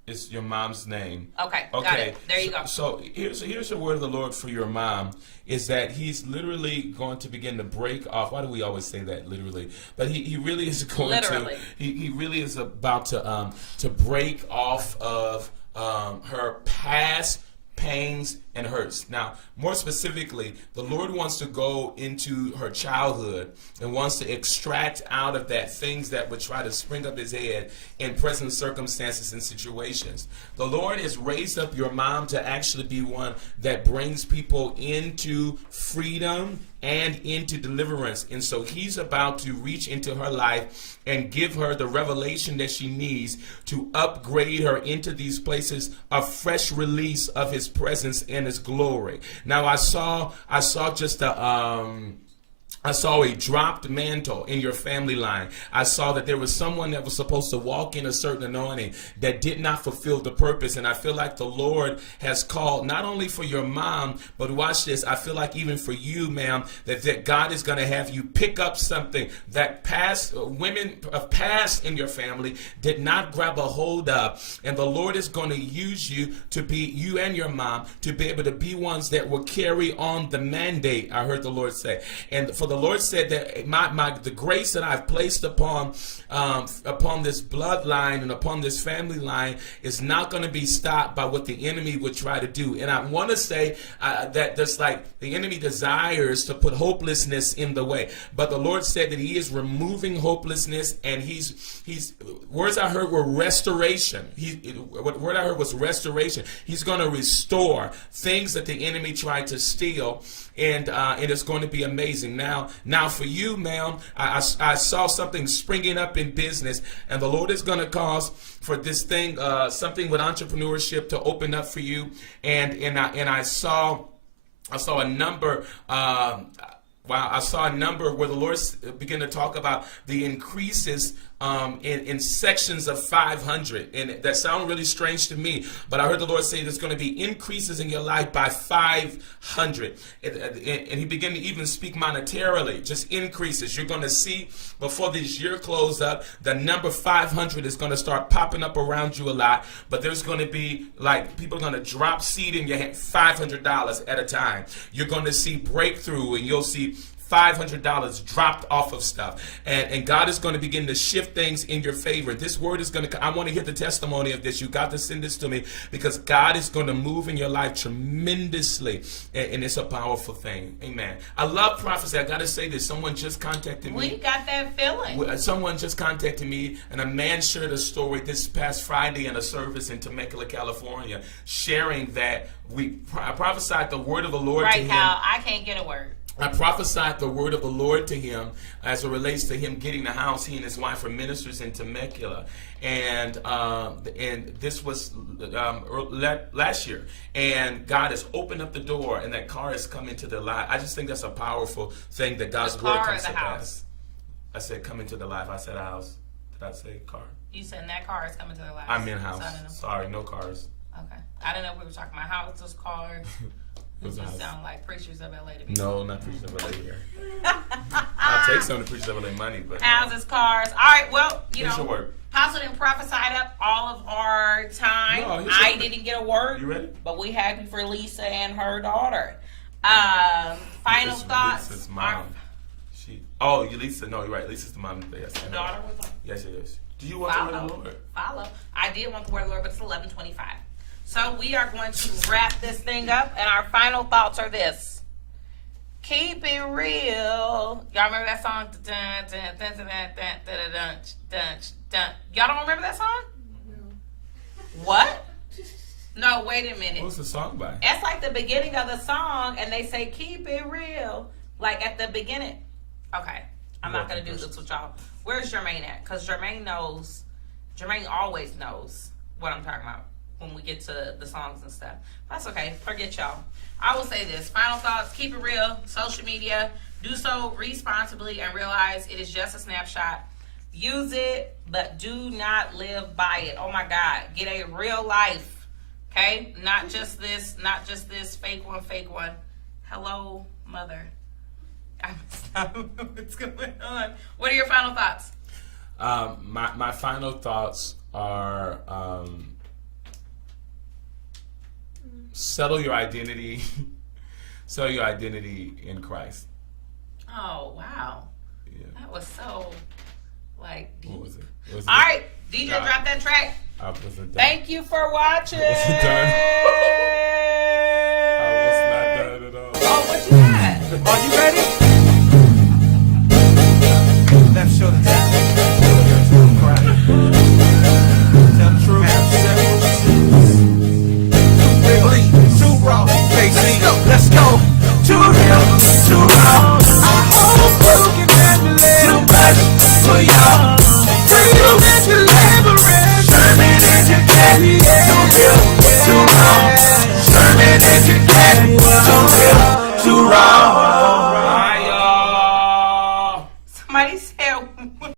It's your mom's name. Okay. Got it. There you go. So here's the word of the Lord for your mom, is that he's literally going to begin to break off. Why do we always say that literally? But he really is going literally. to. He really is about to break off of her past pains and hurts. Now, more specifically, the Lord wants to go into her childhood and wants to extract out of that things that would try to spring up his head in present circumstances and situations. The Lord has raised up your mom to actually be one that brings people into freedom and into deliverance. And so he's about to reach into her life and give her the revelation that she needs to upgrade her into these places of fresh release of his presence and his glory. Now I saw just I saw a dropped mantle in your family line. I saw that there was someone that was supposed to walk in a certain anointing that did not fulfill the purpose. And I feel like the Lord has called not only for your mom, but watch this, I feel like even for you, ma'am, that God is going to have you pick up something that women of past in your family did not grab a hold of. And the Lord is going to use you to be, you and your mom, to be able to be ones that will carry on the mandate, I heard the Lord say. And for the Lord said that the grace that I've placed upon this bloodline and upon this family line is not going to be stopped by what the enemy would try to do. And I want to say that there's like the enemy desires to put hopelessness in the way, but the Lord said that He is removing hopelessness, and He's words I heard were restoration. What word I heard was restoration. He's going to restore things that the enemy tried to steal, and it's going to be amazing. Now, Now for you, ma'am, I saw something springing up in business, and the Lord is going to cause for this thing, something with entrepreneurship to open up for you. And I saw a number. I saw a number where the Lord began to talk about the increases in sections of 500. And that sounded really strange to me, but I heard the Lord say there's going to be increases in your life by 500. And he began to even speak monetarily, just increases. You're going to see before this year closes up, the number 500 is going to start popping up around you a lot. But there's going to be like people are going to drop seed in your hand, $500 at a time. You're going to see breakthrough, and you'll see $500 dropped off of stuff, and God is going to begin to shift things in your favor. This word is going to, I want to hear the testimony of this. You got to send this to me, because God is going to move in your life tremendously, and it's a powerful thing. Amen. I love prophecy. I got to say this. Someone just contacted me. We got that feeling. Someone just contacted me, and a man shared a story this past Friday in a service in Temecula, California, sharing that I prophesied the word of the Lord to him. Right, Kyle. I can't get a word. I prophesied the word of the Lord to him as it relates to him getting the house. He and his wife are ministers in Temecula, and this was last year. And God has opened up the door, and that car has come into their life. I just think that's a powerful thing that God's word comes to pass. I said come into the life. I said house. Did I say car? You said that car is coming to their life. I meant house. Sorry, no cars. Okay. I didn't know if we were talking about houses, cars. You sound like preachers of LA to me. No, not preachers of LA here. I'll take some of the preachers of LA money, but houses, cars. All right, well, Here's your word. Apostle didn't prophesy up all of our time. No, I didn't get a word. You ready? But we happy for Lisa and her daughter. Final thoughts. Lisa's mom. Lisa. No, you're right. Lisa's the mom. Yes, The daughter was on. Yes, it is. Do you want the word of the Lord? Follow. I did want the word of the Lord, but it's 11:25. So we are going to wrap this thing up, and our final thoughts are this. Keep it real. Y'all remember that song? Y'all don't remember that song? No. What? No, wait a minute. What's the song by? It's like the beginning of the song, and they say, keep it real. Like at the beginning. Okay. I'm not going to do this with y'all. Where's Jermaine at? Because Jermaine always knows what I'm talking about when we get to the songs and stuff. That's okay. Forget y'all. I will say this. Final thoughts. Keep it real. Social media. Do so responsibly and realize it is just a snapshot. Use it, but do not live by it. Oh my God. Get a real life. Okay? Not just this fake one. Hello, mother. What's going on? What are your final thoughts? My final thoughts are settle your identity in Christ. Oh wow. Yeah. That was so deep. What was it? All right, DJ, drop that track. I wasn't done. Thank you for watching. I wasn't done. I was not done at all. Oh, what you got? Are you ready? Left shoulder down. Tell the truth. Too raw. Let's go. Too real. Too raw. I hope you can handle it. Too much for y'all.